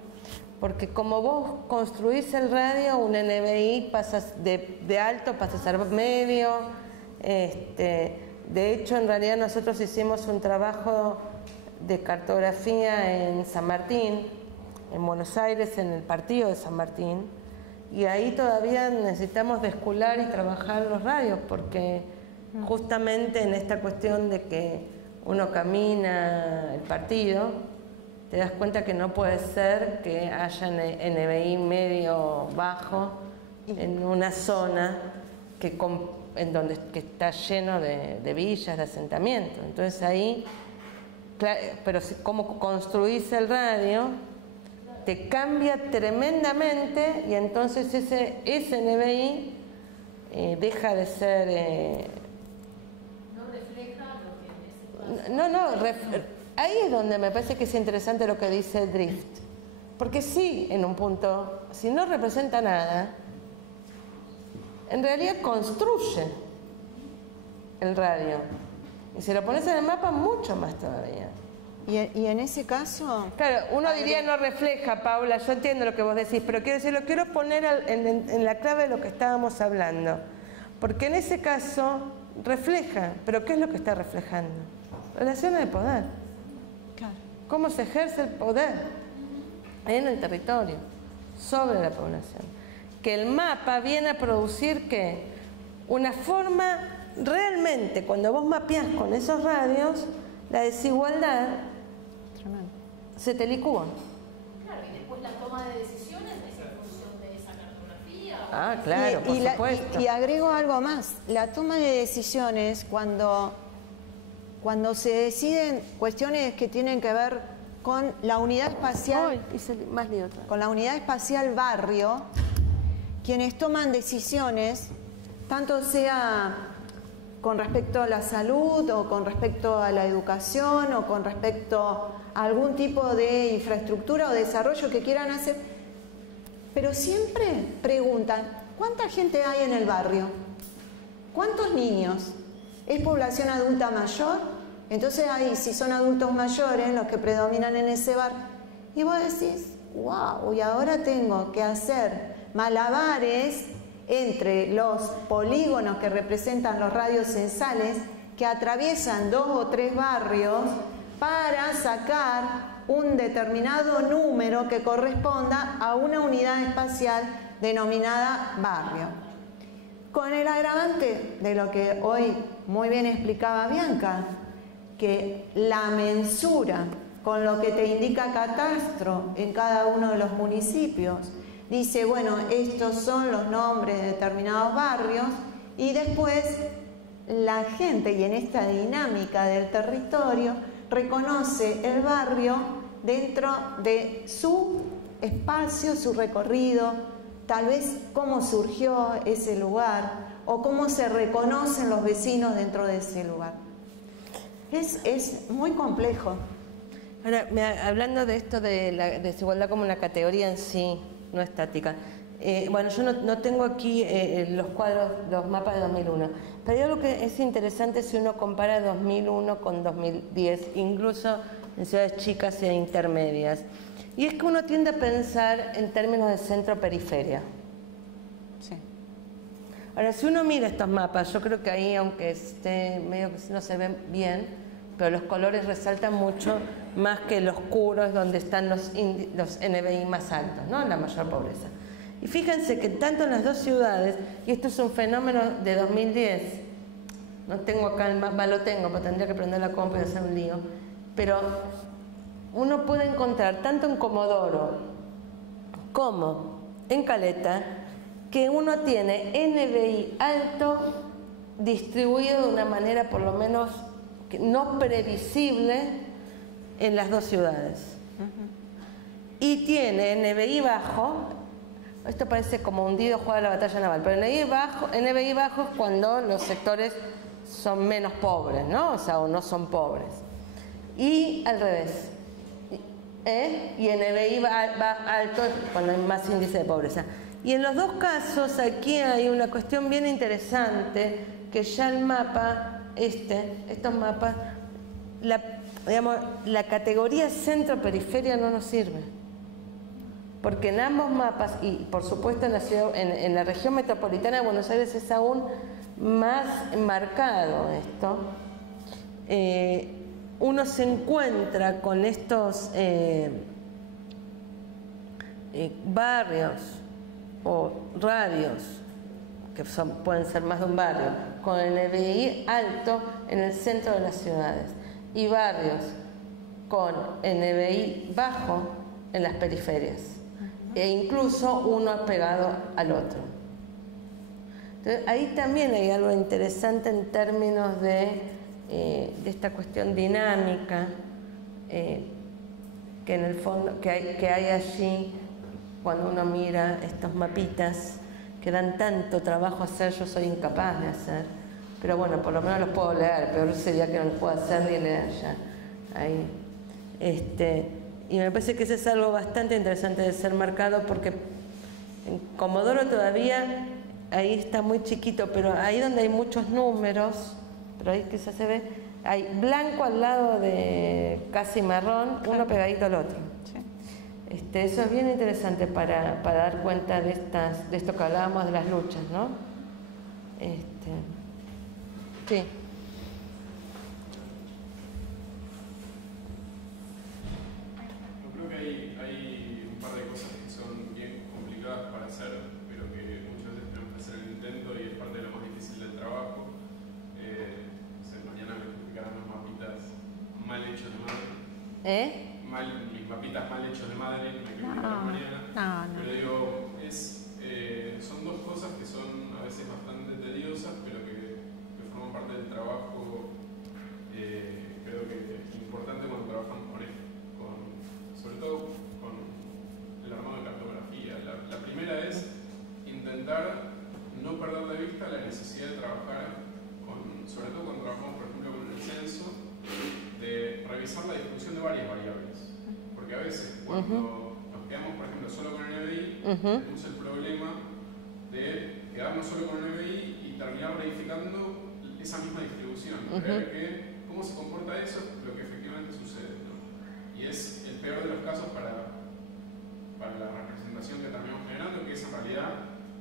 porque como vos construís el radio, un NBI pasa de alto, pasa a ser medio. De hecho, en realidad nosotros hicimos un trabajo de cartografía en San Martín, en Buenos Aires, en el partido de San Martín, y ahí todavía necesitamos descular y trabajar los radios, porque justamente en esta cuestión de que uno camina el partido, te das cuenta que no puede ser que haya NBI medio bajo en una zona que está lleno de villas, de asentamientos. Entonces ahí, pero cómo construís el radio, te cambia tremendamente, y entonces ese NBI deja de ser... no refleja lo que es. Ahí es donde me parece que es interesante lo que dice Drift. Porque sí, en un punto, si no representa nada, en realidad construye el radio. Y si lo pones en el mapa, mucho más todavía. Y en ese caso... Claro, uno diría no refleja, Paula, yo entiendo lo que vos decís, pero quiero decir, lo quiero poner en la clave de lo que estábamos hablando. Porque en ese caso refleja, pero ¿qué es lo que está reflejando? Relaciones de poder. Claro. ¿Cómo se ejerce el poder en el territorio, sobre la población? Que el mapa viene a producir, ¿qué? Una forma, realmente, cuando vos mapeás con esos radios, la desigualdad se te licúa. Claro, y después la toma de decisiones es en función de esa cartografía. Ah, claro, por supuesto. Y agrego algo más. La toma de decisiones, cuando se deciden cuestiones que tienen que ver con la unidad espacial, con la unidad espacial barrio, quienes toman decisiones, tanto sea con respecto a la salud o con respecto a la educación o con respecto a algún tipo de infraestructura o desarrollo que quieran hacer, pero siempre preguntan, ¿cuánta gente hay en el barrio? ¿Cuántos niños? ¿Es población adulta mayor? Entonces ahí, si son adultos mayores los que predominan en ese barrio, y vos decís, wow, y ahora tengo que hacer malabares entre los polígonos que representan los radios censales que atraviesan 2 o 3 barrios para sacar un determinado número que corresponda a una unidad espacial denominada barrio. Con el agravante de lo que hoy muy bien explicaba Bianca, que la mensura con lo que te indica Catastro en cada uno de los municipios dice, bueno, estos son los nombres de determinados barrios, y después la gente, y en esta dinámica del territorio, reconoce el barrio dentro de su espacio, su recorrido, tal vez cómo surgió ese lugar o cómo se reconocen los vecinos dentro de ese lugar. Es muy complejo. Ahora, hablando de esto de la desigualdad como una categoría en sí, no estática. Bueno, yo no tengo aquí los cuadros, los mapas de 2001, pero hay algo que es interesante si uno compara 2001 con 2010, incluso en ciudades chicas e intermedias. Y es que uno tiende a pensar en términos de centro-periferia. Sí. Ahora, si uno mira estos mapas, yo creo que ahí, aunque esté medio que no se ven bien, pero los colores resaltan mucho más que los oscuros donde están los NBI más altos, ¿no? La mayor pobreza. Y fíjense que tanto en las dos ciudades, y esto es un fenómeno de 2010, no tengo acá el mapa, lo tengo, pero tendría que prender la compu y hacer un lío, pero uno puede encontrar tanto en Comodoro como en Caleta que uno tiene NBI alto distribuido de una manera por lo menos no previsible en las dos ciudades. Y tiene NBI bajo, esto parece como hundido jugar la batalla naval, pero NBI bajo es cuando los sectores son menos pobres, ¿no? O sea, o no son pobres. Y al revés. Y NBI alto es cuando hay más índice de pobreza. Y en los dos casos aquí hay una cuestión bien interesante, que ya el mapa, estos mapas, la categoría centro-periferia no nos sirve. porque en ambos mapas, y por supuesto en la ciudad, en la región metropolitana de Buenos Aires es aún más marcado esto, uno se encuentra con estos barrios o radios, que pueden ser más de un barrio, con el NBI alto en el centro de las ciudades y barrios con NBI bajo en las periferias, e incluso uno pegado al otro. Entonces, ahí también hay algo interesante en términos de esta cuestión dinámica que en el fondo que hay allí cuando uno mira estos mapitas que dan tanto trabajo hacer. Yo soy incapaz de hacer, pero bueno, por lo menos los puedo leer. Peor sería que no los pueda hacer ni leer ya ahí. Y me parece que eso es algo bastante interesante de ser marcado, porque en Comodoro todavía ahí está muy chiquito, pero ahí donde hay muchos números, pero ahí quizás se ve, hay blanco al lado de casi marrón, uno pegadito al otro. Eso es bien interesante para dar cuenta de esto que hablábamos de las luchas, ¿no? Sí. Yo creo que hay un par de cosas que son bien complicadas para hacer, pero que muchas veces tenemos que hacer el intento y es parte de lo más difícil del trabajo. Mañana me explicarán los mapitas mal hechos de madre. Mis mapitas mal hechos de madre, me explicarán mañana. Pero digo, son dos cosas que son a veces bastante tediosas, pero que forman parte del trabajo. Creo que es importante cuando trabajamos sobre todo con el armado de cartografía. La primera es intentar no perder de vista la necesidad de trabajar, sobre todo cuando trabajamos, por ejemplo, con el censo, de revisar la distribución de varias variables. Porque a veces, cuando nos quedamos, por ejemplo, solo con el NBI, tenemos el problema de quedarnos solo con el NBI y terminar verificando esa misma distribución. Ver cómo se comporta eso, lo que efectivamente sucede, ¿no? Y es el peor de los casos para la representación que terminamos generando, que es en realidad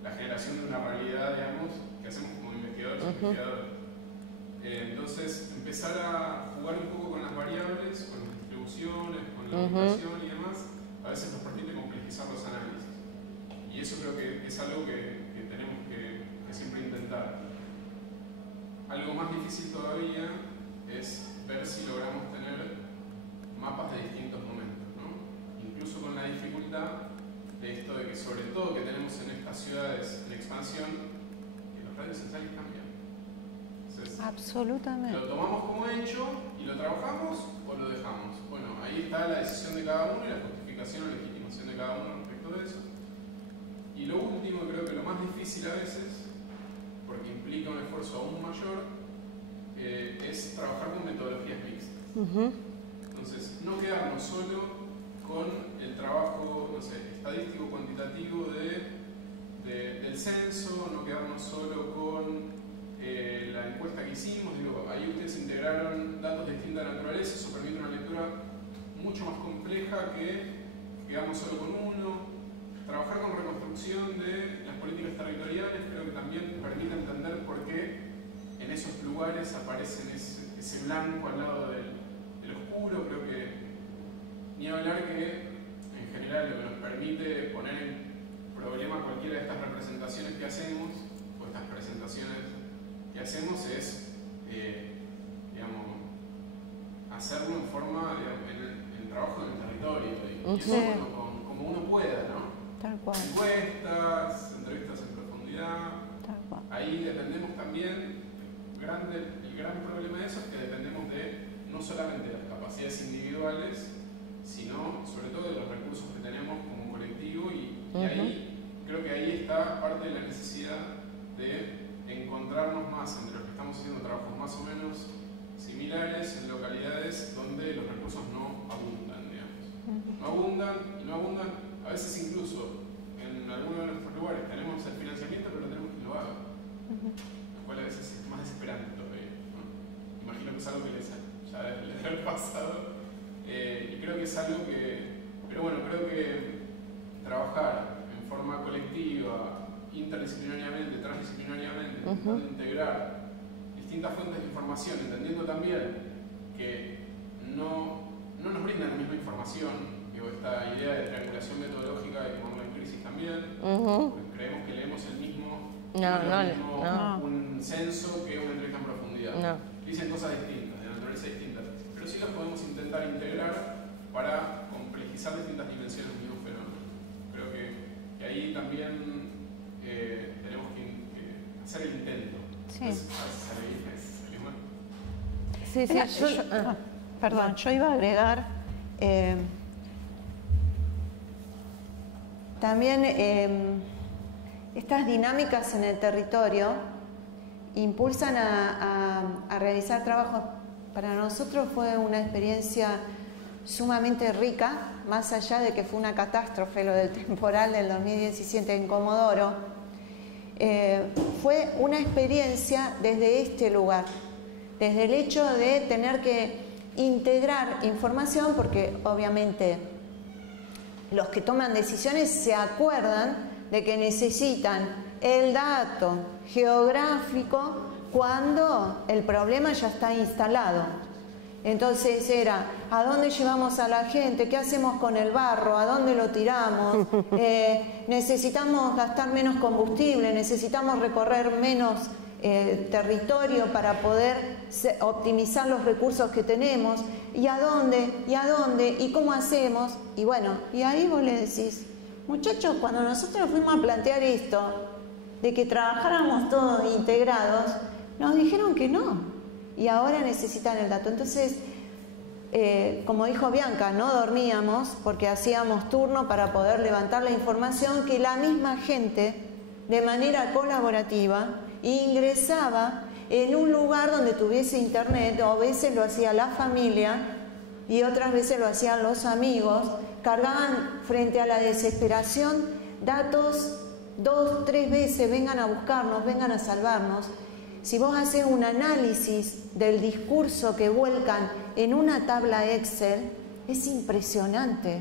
la generación de una realidad, digamos, que hacemos como investigadores o investigadoras. Entonces, empezar a jugar un poco con las variables, con las distribuciones, con la ubicación y demás, a veces nos permite complejizar los análisis. Y eso creo que es algo que tenemos que siempre intentar. Algo más difícil todavía es ver si logramos tener mapas de distintos momentos, ¿no? Incluso con la dificultad de esto de que, sobre todo que tenemos en estas ciudades en expansión, que los radios centrales cambian. Entonces, absolutamente. ¿lo tomamos como hecho y lo trabajamos o lo dejamos? Bueno, ahí está la decisión de cada uno y la justificación o legitimación de cada uno respecto de eso. Y lo último, creo que lo más difícil a veces, porque implica un esfuerzo aún mayor, es trabajar con metodologías mixtas. Entonces, no quedarnos solo con el trabajo, no sé, estadístico cuantitativo del censo, no quedarnos solo con la encuesta que hicimos. Digo, ahí ustedes integraron datos de distinta naturaleza, eso permite una lectura mucho más compleja que quedamos solo con uno. Trabajar con reconstrucción de las políticas territoriales creo que también permite entender por qué en esos lugares aparece ese blanco al lado del oscuro. Creo que ni hablar que en general lo que nos permite poner en problema cualquiera de estas representaciones que hacemos o estas presentaciones que hacemos es digamos, hacerlo en forma en trabajo en el territorio y eso como uno pueda, ¿no? Tal cual. Encuestas, entrevistas en profundidad. Tal cual. Ahí dependemos también, el gran problema de eso es que dependemos de no solamente de las capacidades individuales, sino sobre todo de los recursos que tenemos como colectivo y ahí creo que ahí está parte de la necesidad de encontrarnos más entre los que estamos haciendo trabajos más o menos similares en localidades donde los recursos no abundan, digamos. No abundan, a veces incluso en algunos de nuestros lugares tenemos el financiamiento pero no tenemos quien lo haga, lo cual a veces es más desesperante todavía, ¿no? Imagino que es algo que les debe haber pasado y creo que es algo que, pero bueno, creo que trabajar en forma colectiva, interdisciplinariamente, transdisciplinariamente, intentando integrar distintas fuentes de información, entendiendo también que no nos brindan la misma información, que esta idea de triangulación metodológica de tomarlo en crisis también, porque creemos que leemos el mismo, un censo que una entrevista en profundidad. Dicen cosas distintas, de naturaleza distinta, pero sí las podemos intentar integrar para complejizar distintas dimensiones de un fenómeno. Creo que ahí también tenemos que hacer el intento. Perdón, yo iba a agregar también estas dinámicas en el territorio impulsan a realizar trabajos. Para nosotros fue una experiencia sumamente rica, más allá de que fue una catástrofe lo del temporal del 2017 en Comodoro. Fue una experiencia desde este lugar, desde el hecho de tener que integrar información, porque obviamente los que toman decisiones se acuerdan de que necesitan el dato geográfico cuando el problema ya está instalado. Entonces era, ¿a dónde llevamos a la gente? ¿Qué hacemos con el barro? ¿A dónde lo tiramos? Necesitamos gastar menos combustible, necesitamos recorrer menos territorio para poder optimizar los recursos que tenemos. ¿Y a dónde? ¿Y a dónde? ¿Y cómo hacemos? Y bueno, y ahí vos le decís, muchachos, cuando nosotros fuimos a plantear esto, de que trabajáramos todos integrados, nos dijeron que no. Y ahora necesitan el dato. Entonces, como dijo Bianca, no dormíamos porque hacíamos turno para poder levantar la información que la misma gente, de manera colaborativa, ingresaba en un lugar donde tuviese internet, o a veces lo hacía la familia y otras veces lo hacían los amigos, cargaban frente a la desesperación datos 2, 3 veces, vengan a buscarnos, vengan a salvarnos. Si vos haces un análisis del discurso que vuelcan en una tabla Excel, es impresionante.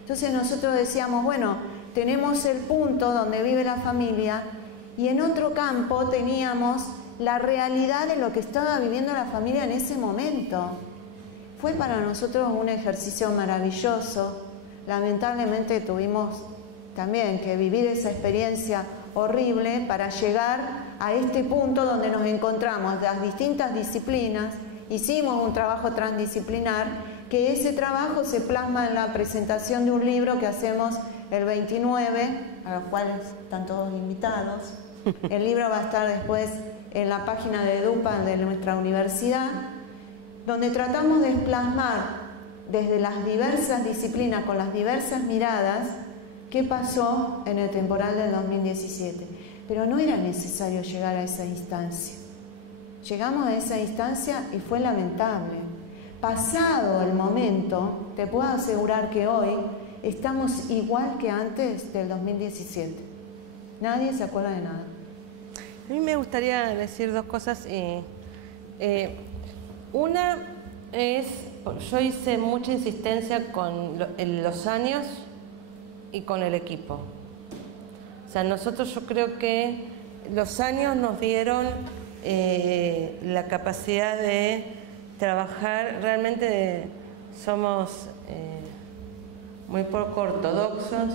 Entonces nosotros decíamos, bueno, tenemos el punto donde vive la familia y en otro campo teníamos la realidad de lo que estaba viviendo la familia en ese momento. Fue para nosotros un ejercicio maravilloso. Lamentablemente tuvimos también que vivir esa experiencia horrible para llegar a este punto donde nos encontramos las distintas disciplinas. Hicimos un trabajo transdisciplinar, que ese trabajo se plasma en la presentación de un libro que hacemos el 29, a los cuales están todos invitados. El libro va a estar después en la página de Edupa de nuestra universidad, donde tratamos de plasmar desde las diversas disciplinas, con las diversas miradas, qué pasó en el temporal del 2017. Pero no era necesario llegar a esa instancia. Llegamos a esa instancia y fue lamentable. Pasado el momento, te puedo asegurar que hoy estamos igual que antes del 2017. Nadie se acuerda de nada. A mí me gustaría decir dos cosas. Una es, yo hice mucha insistencia con los años y con el equipo. O sea, nosotros, yo creo que los años nos dieron la capacidad de trabajar, realmente somos muy poco ortodoxos,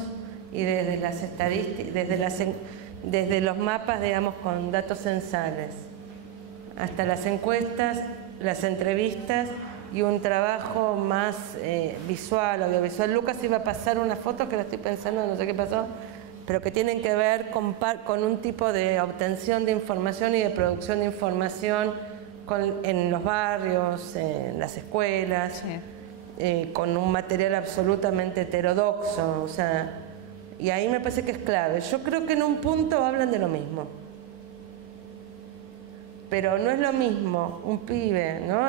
y desde las estadísticas, desde los mapas, digamos, con datos censales, hasta las encuestas, las entrevistas y un trabajo más visual, audiovisual. Lucas iba a pasar una foto que la estoy pensando, no sé qué pasó, pero que tienen que ver con un tipo de obtención de información y de producción de información en los barrios, en las escuelas, sí. Con un material absolutamente heterodoxo, o sea, y ahí me parece que es clave. Yo creo que en un punto hablan de lo mismo, pero no es lo mismo un pibe, ¿no?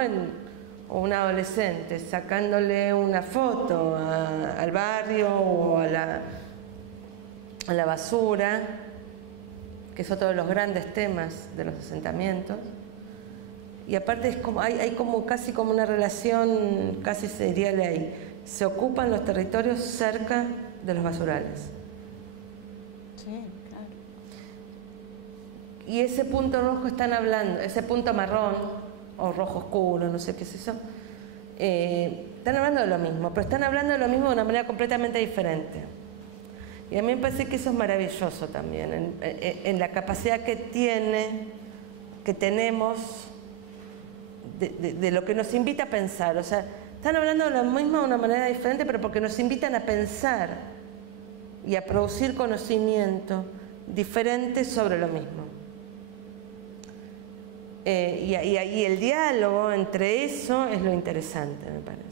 O un adolescente sacándole una foto al barrio o a la basura, que es otro de los grandes temas de los asentamientos. Y aparte es como, hay como casi como una relación casi serial ahí. Se ocupan los territorios cerca de los basurales. Sí, claro. Y ese punto rojo están hablando, ese punto marrón o rojo oscuro, no sé qué es eso, están hablando de lo mismo, pero están hablando de lo mismo de una manera completamente diferente. Y a mí me parece que eso es maravilloso también, en la capacidad que tenemos de lo que nos invita a pensar. O sea, están hablando de lo mismo de una manera diferente, pero porque nos invitan a pensar y a producir conocimiento diferente sobre lo mismo. Y el diálogo entre eso es lo interesante, me parece.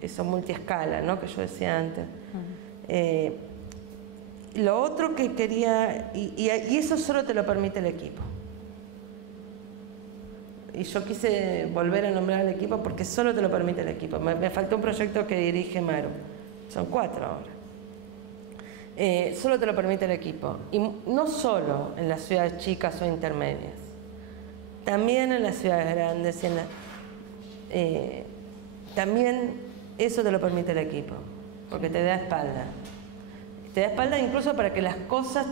Eso multiescala, ¿no?, que yo decía antes. Lo otro que quería, y eso solo te lo permite el equipo. Y yo quise volver a nombrar al equipo porque solo te lo permite el equipo. Me faltó un proyecto que dirige Maru. Son 4 ahora. Solo te lo permite el equipo. Y no solo en las ciudades chicas o intermedias. También en las ciudades grandes. También eso te lo permite el equipo. Porque te da espalda. Te da espalda incluso para que las cosas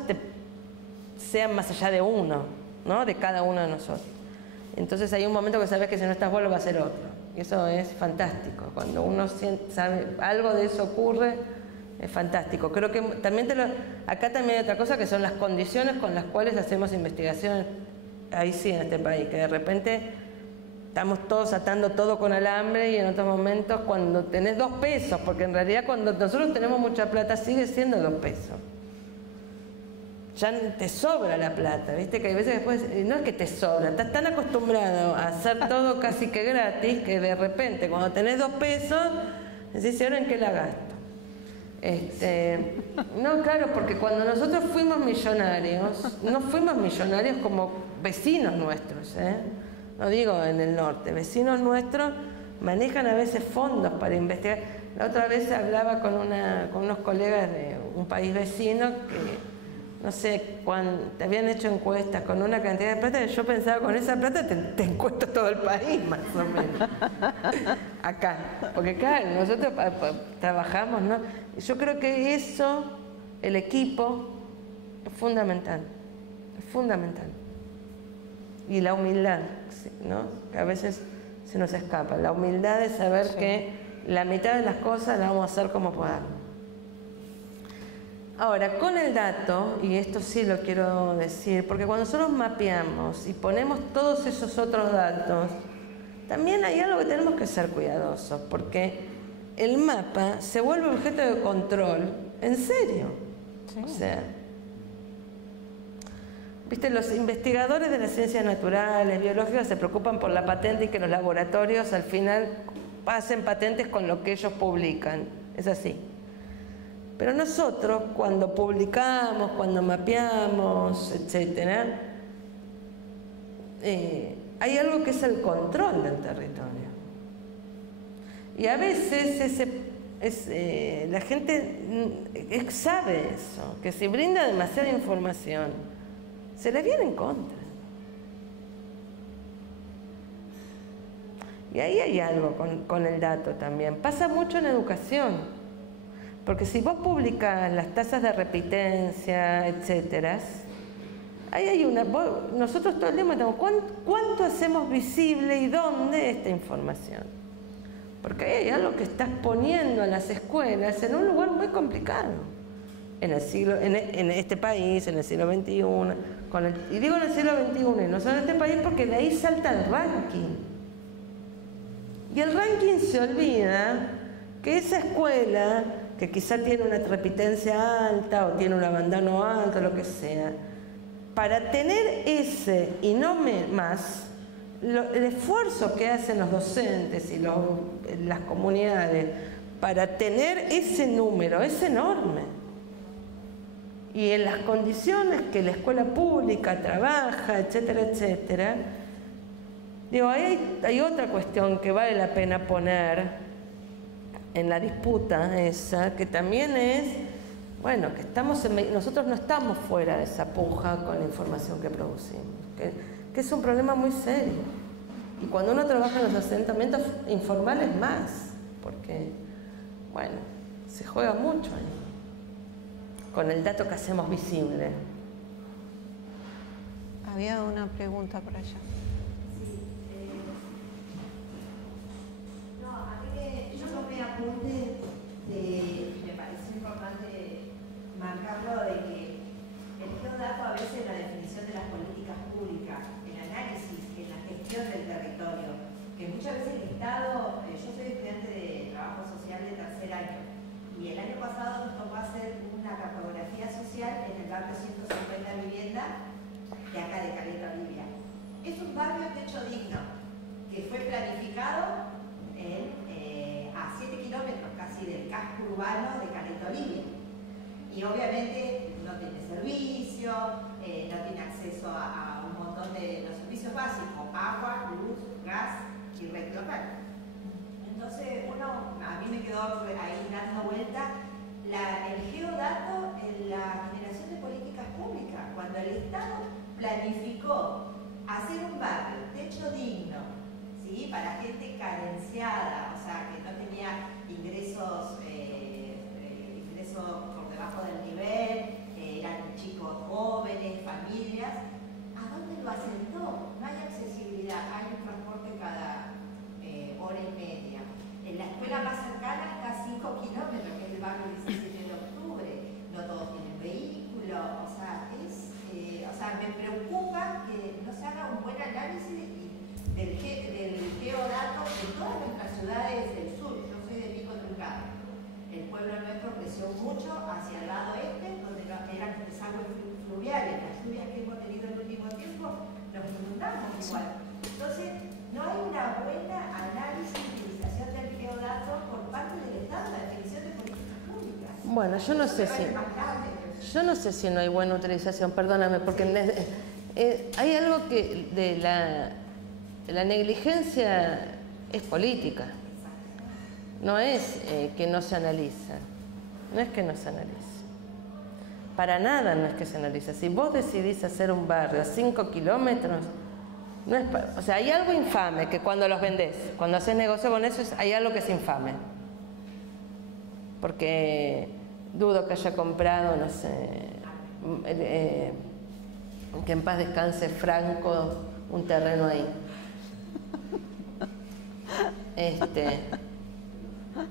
sean más allá de uno, ¿no?, de cada uno de nosotros. Entonces hay un momento que sabes que si no estás vos lo va a hacer otro. Y eso es fantástico. Cuando uno sabe algo de eso ocurre, es fantástico. Creo que también acá también hay otra cosa, que son las condiciones con las cuales hacemos investigación. Ahí sí, en este país, que de repente estamos todos atando todo con alambre, y en otros momentos cuando tenés 2 pesos, porque en realidad cuando nosotros tenemos mucha plata sigue siendo 2 pesos. Ya te sobra la plata, ¿viste? Que hay veces después, no es que te sobra, estás tan acostumbrado a hacer todo casi que gratis, que de repente cuando tenés 2 pesos, decís, ¿ahora en qué la gasto? No, claro, porque cuando nosotros fuimos millonarios, no fuimos millonarios como vecinos nuestros, no digo en el norte, vecinos nuestros manejan a veces fondos para investigar. La otra vez hablaba con unos colegas de un país vecino que no sé, te habían hecho encuestas con una cantidad de plata, que yo pensaba, con esa plata te encuentro todo el país, más o menos. Acá. Porque claro, nosotros trabajamos, ¿no? Yo creo que eso, el equipo, es fundamental. Es fundamental. Y la humildad, ¿no?, que a veces se nos escapa. La humildad de saber que la mitad de las cosas las vamos a hacer como podamos. Ahora, con el dato, y esto sí lo quiero decir, porque cuando nosotros mapeamos y ponemos todos esos otros datos, también hay algo que tenemos que ser cuidadosos, porque el mapa se vuelve objeto de control, en serio. Sí. O sea, viste, los investigadores de las ciencias naturales, biológicas, se preocupan por la patente y que los laboratorios al final hacen patentes con lo que ellos publican. Es así. Pero nosotros, cuando publicamos, cuando mapeamos, etcétera, hay algo que es el control del territorio. Y a veces la gente sabe eso, que si brinda demasiada información, se le viene en contra. Y ahí hay algo con el dato también. Pasa mucho en educación. Porque si vos publicás las tasas de repitencia, etcétera, ahí hay nosotros todo el tiempo estamos, ¿cuánto hacemos visible y dónde esta información? Porque ahí hay algo que estás poniendo a las escuelas en un lugar muy complicado. En este país, en el siglo XXI, y digo en el siglo XXI, y no solo en este país, porque de ahí salta el ranking. Y el ranking se olvida que esa escuela, que quizá tiene una repitencia alta o tiene un abandono alto, lo que sea, para tener ese y no más, el esfuerzo que hacen los docentes y las comunidades para tener ese número es enorme. Y en las condiciones que la escuela pública trabaja, etcétera, etcétera, digo, hay otra cuestión que vale la pena poner en la disputa esa, que también es, bueno, que nosotros no estamos fuera de esa puja con la información que producimos, que es un problema muy serio. Y cuando uno trabaja en los asentamientos informales más, porque, bueno, se juega mucho ahí. con el dato que hacemos visible. Había una pregunta por allá. No, a mí yo tomé apunte me pareció importante marcarlo de que el geodato a veces la definición de las políticas públicas, el análisis, en la gestión del territorio, que muchas veces el Estado, yo soy estudiante de trabajo social de tercer año, y el año pasado nos tocó hacer una cartografía social en el barrio 150 vivienda de acá de Caleta Olivia. Es un barrio techo digno, que fue planificado a 7 kilómetros casi del casco urbano de Caleta Olivia. Y obviamente no tiene servicio, no tiene acceso a un montón de los servicios básicos, agua, luz, gas y red local. Entonces, a mí me quedó ahí dando vuelta el geodato en la generación de políticas públicas. Cuando el Estado planificó hacer un barrio, techo digno, ¿sí? Para gente carenciada, o sea, que no tenía ingresos por debajo del nivel, eran chicos jóvenes, familias. ¿A dónde lo asentó? No hay accesibilidad, hay un transporte cada hora y media. En la escuela más cercana está a 5 kilómetros, que es el barrio 17 de octubre. No todos tienen vehículo, o sea, me preocupa que no se haga un buen análisis del geodato de todas nuestras ciudades del sur. Yo soy de Pico Truncado. El pueblo nuestro creció mucho hacia el lado este, donde eran desagües fluviales. Las lluvias que hemos tenido en el último tiempo nos inundamos igual. Entonces, no hay una buena análisis y utilización del geodato por parte del Estado en la definición de políticas públicas. Bueno, yo no sé si no hay buena utilización, perdóname, porque hay algo que de la negligencia es política. No es que no se analiza, no es que no se analiza. Para nada no es que se analiza. Si vos decidís hacer un barrio a 5 kilómetros, no es o sea, hay algo infame que cuando los vendés, cuando haces negocio con eso, hay algo que es infame. Porque dudo que haya comprado, no sé, que en paz descanse Franco, un terreno ahí.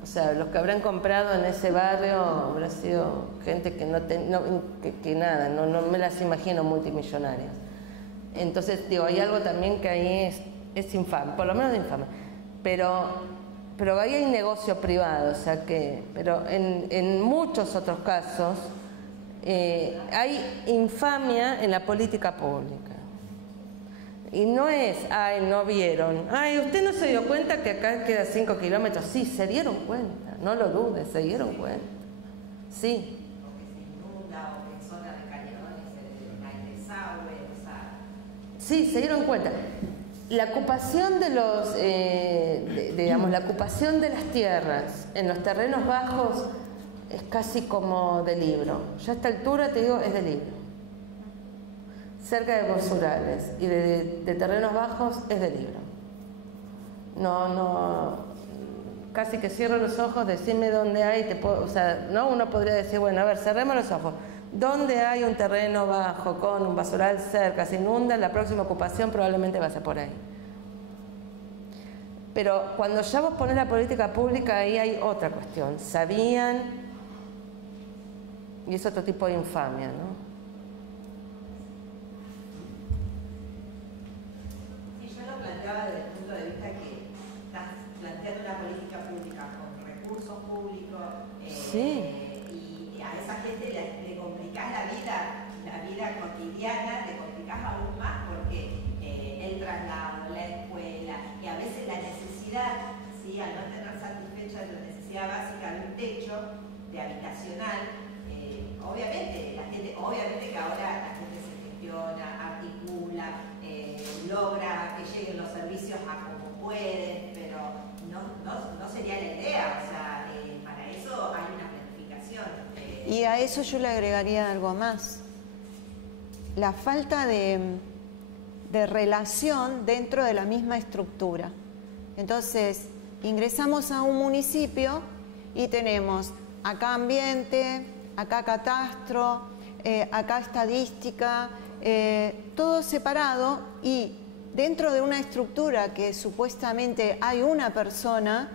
O sea, los que habrán comprado en ese barrio habrá sido gente que no me las imagino multimillonarias. Entonces, digo, hay algo también que ahí es infame, por lo menos infame. Pero ahí hay negocio privado, o sea que, pero en muchos otros casos hay infamia en la política pública. Y no es, ay, no vieron, ay, ¿usted no se dio cuenta que acá queda 5 kilómetros? Sí, se dieron cuenta, no lo dudes, se dieron cuenta. Sí. Porque se inunda o en zona de cañones, hay desagüe, o sea... Sí, se dieron cuenta. La ocupación de la ocupación de las tierras en los terrenos bajos es casi como de libro. Ya a esta altura te digo, es de libro. Cerca de basurales y de terrenos bajos es de libro. No, casi que cierro los ojos, decime dónde hay, o sea, ¿no? Uno podría decir, bueno, a ver, cerremos los ojos. ¿Dónde hay un terreno bajo con un basural cerca, se inunda? La próxima ocupación probablemente va a ser por ahí. Pero cuando ya vos ponés la política pública, ahí hay otra cuestión. Sabían, y es otro tipo de infamia, ¿no? Desde el punto de vista que estás planteando una política pública con recursos públicos y a esa gente le complicás la vida cotidiana, le complicás aún más porque el traslado, la escuela y a veces la necesidad, ¿sí? Al no tener satisfecha la necesidad básica de un techo de habitacional, obviamente que ahora la gente se gestiona, articula, logra que lleguen los servicios a como pueden, pero no sería la idea, o sea, para eso hay una planificación. Y a eso yo le agregaría algo más. La falta de relación dentro de la misma estructura. Entonces, ingresamos a un municipio y tenemos acá ambiente, acá catastro, acá estadística, todo separado, y dentro de una estructura que supuestamente hay una persona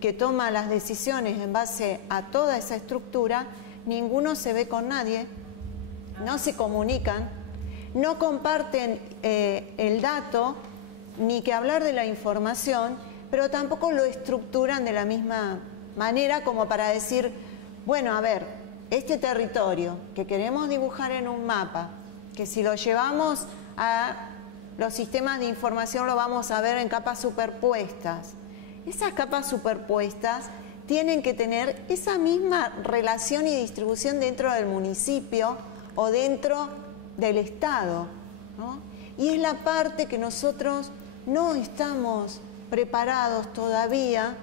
que toma las decisiones en base a toda esa estructura, ninguno se ve con nadie, no se comunican, no comparten el dato, ni que hablar de la información, pero tampoco lo estructuran de la misma manera como para decir, bueno, a ver, este territorio que queremos dibujar en un mapa, que si lo llevamos a los sistemas de información lo vamos a ver en capas superpuestas. Esas capas superpuestas tienen que tener esa misma relación y distribución dentro del municipio o dentro del Estado, ¿no? Y es la parte que nosotros no estamos preparados todavía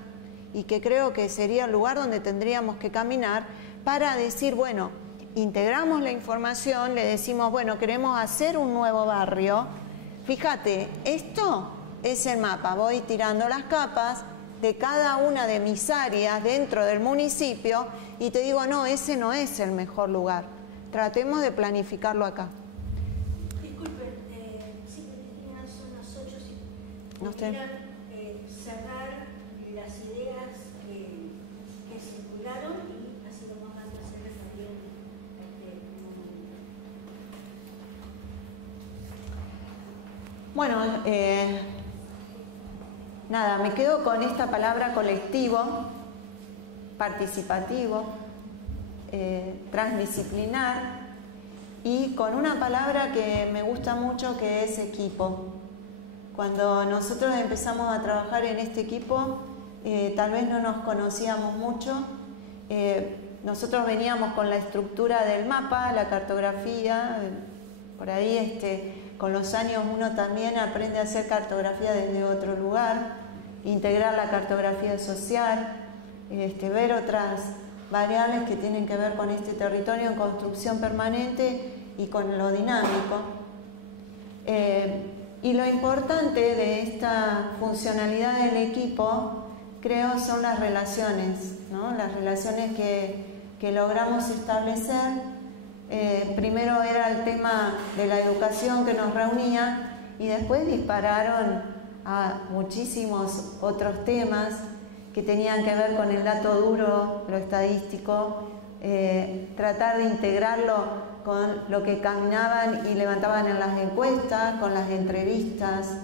y que creo que sería el lugar donde tendríamos que caminar para decir, bueno, integramos la información, le decimos, bueno, queremos hacer un nuevo barrio. Fíjate, esto es el mapa, voy tirando las capas de cada una de mis áreas dentro del municipio y te digo, no, ese no es el mejor lugar. Tratemos de planificarlo acá. Disculpen, sí, son las 8, si no pudieran cerrar las ideas que circularon y así lo vamos a hacer también. Bueno, nada, me quedo con esta palabra colectivo, participativo, transdisciplinar y con una palabra que me gusta mucho que es equipo. Cuando nosotros empezamos a trabajar en este equipo, tal vez no nos conocíamos mucho. Nosotros veníamos con la estructura del mapa, la cartografía, por ahí con los años uno también aprende a hacer cartografía desde otro lugar, integrar la cartografía social, ver otras variables que tienen que ver con este territorio en construcción permanente y con lo dinámico. Y lo importante de esta funcionalidad del equipo, creo, son las relaciones, ¿no? Las relaciones que logramos establecer. Primero era el tema de la educación que nos reunía y después dispararon a muchísimos otros temas que tenían que ver con el dato duro, lo estadístico, tratar de integrarlo con lo que caminaban y levantaban en las encuestas, con las entrevistas.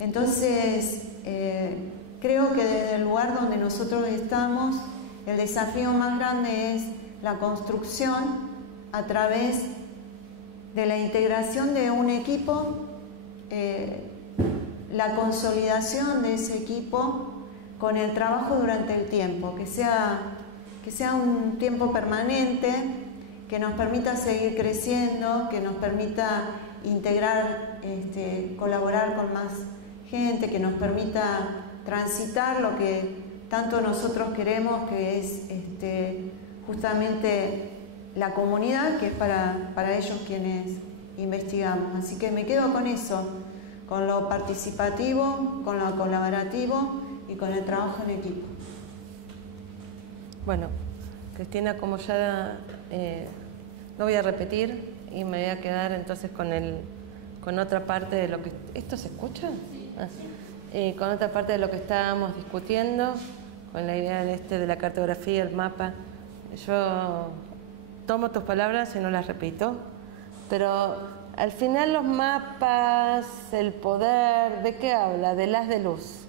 Entonces, creo que desde el lugar donde nosotros estamos, el desafío más grande es la construcción a través de la integración de un equipo, la consolidación de ese equipo con el trabajo durante el tiempo, que sea un tiempo permanente, que nos permita seguir creciendo, que nos permita integrar, colaborar con más gente, que nos permita transitar lo que tanto nosotros queremos, que es justamente la comunidad, que es para ellos quienes investigamos. Así que me quedo con eso, con lo participativo, con lo colaborativo y con el trabajo en equipo. Bueno, Cristina, como ya no voy a repetir y me voy a quedar entonces con otra parte de lo que... ¿Esto se escucha? Sí. Con otra parte de lo que estábamos discutiendo, con la idea de la cartografía, el mapa. Yo tomo tus palabras y no las repito, pero al final los mapas, el poder, ¿de qué habla? Del haz de luz,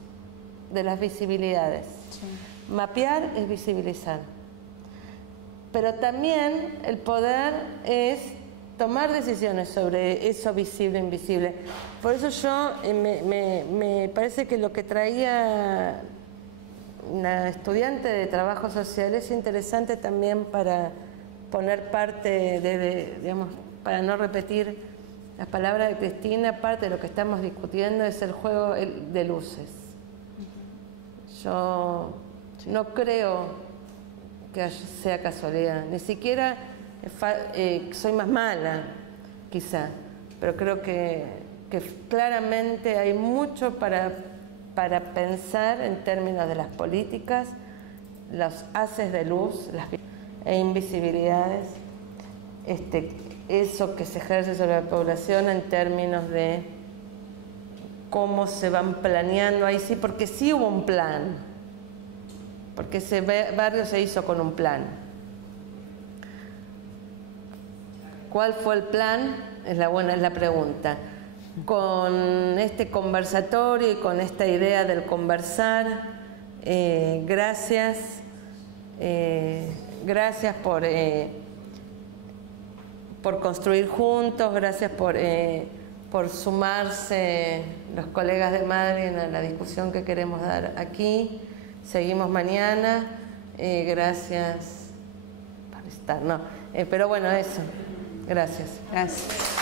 de las visibilidades. Sí. Mapear es visibilizar, pero también el poder es tomar decisiones sobre eso visible e invisible. Por eso yo me parece que lo que traía una estudiante de trabajo social es interesante también para poner parte digamos, para no repetir las palabras de Cristina, parte de lo que estamos discutiendo es el juego de luces. Yo no creo que sea casualidad, ni siquiera soy más mala, quizá, pero creo que claramente hay mucho para pensar en términos de las políticas, los haces de luz, e invisibilidades, eso que se ejerce sobre la población en términos de cómo se van planeando ahí, sí, porque sí hubo un plan, porque ese barrio se hizo con un plan. ¿Cuál fue el plan? Es la pregunta. Con este conversatorio y con esta idea del conversar, gracias por construir juntos, gracias por sumarse los colegas de Madryn a la discusión que queremos dar aquí. Seguimos mañana. Gracias por estar. Pero bueno, eso. Gracias. Gracias.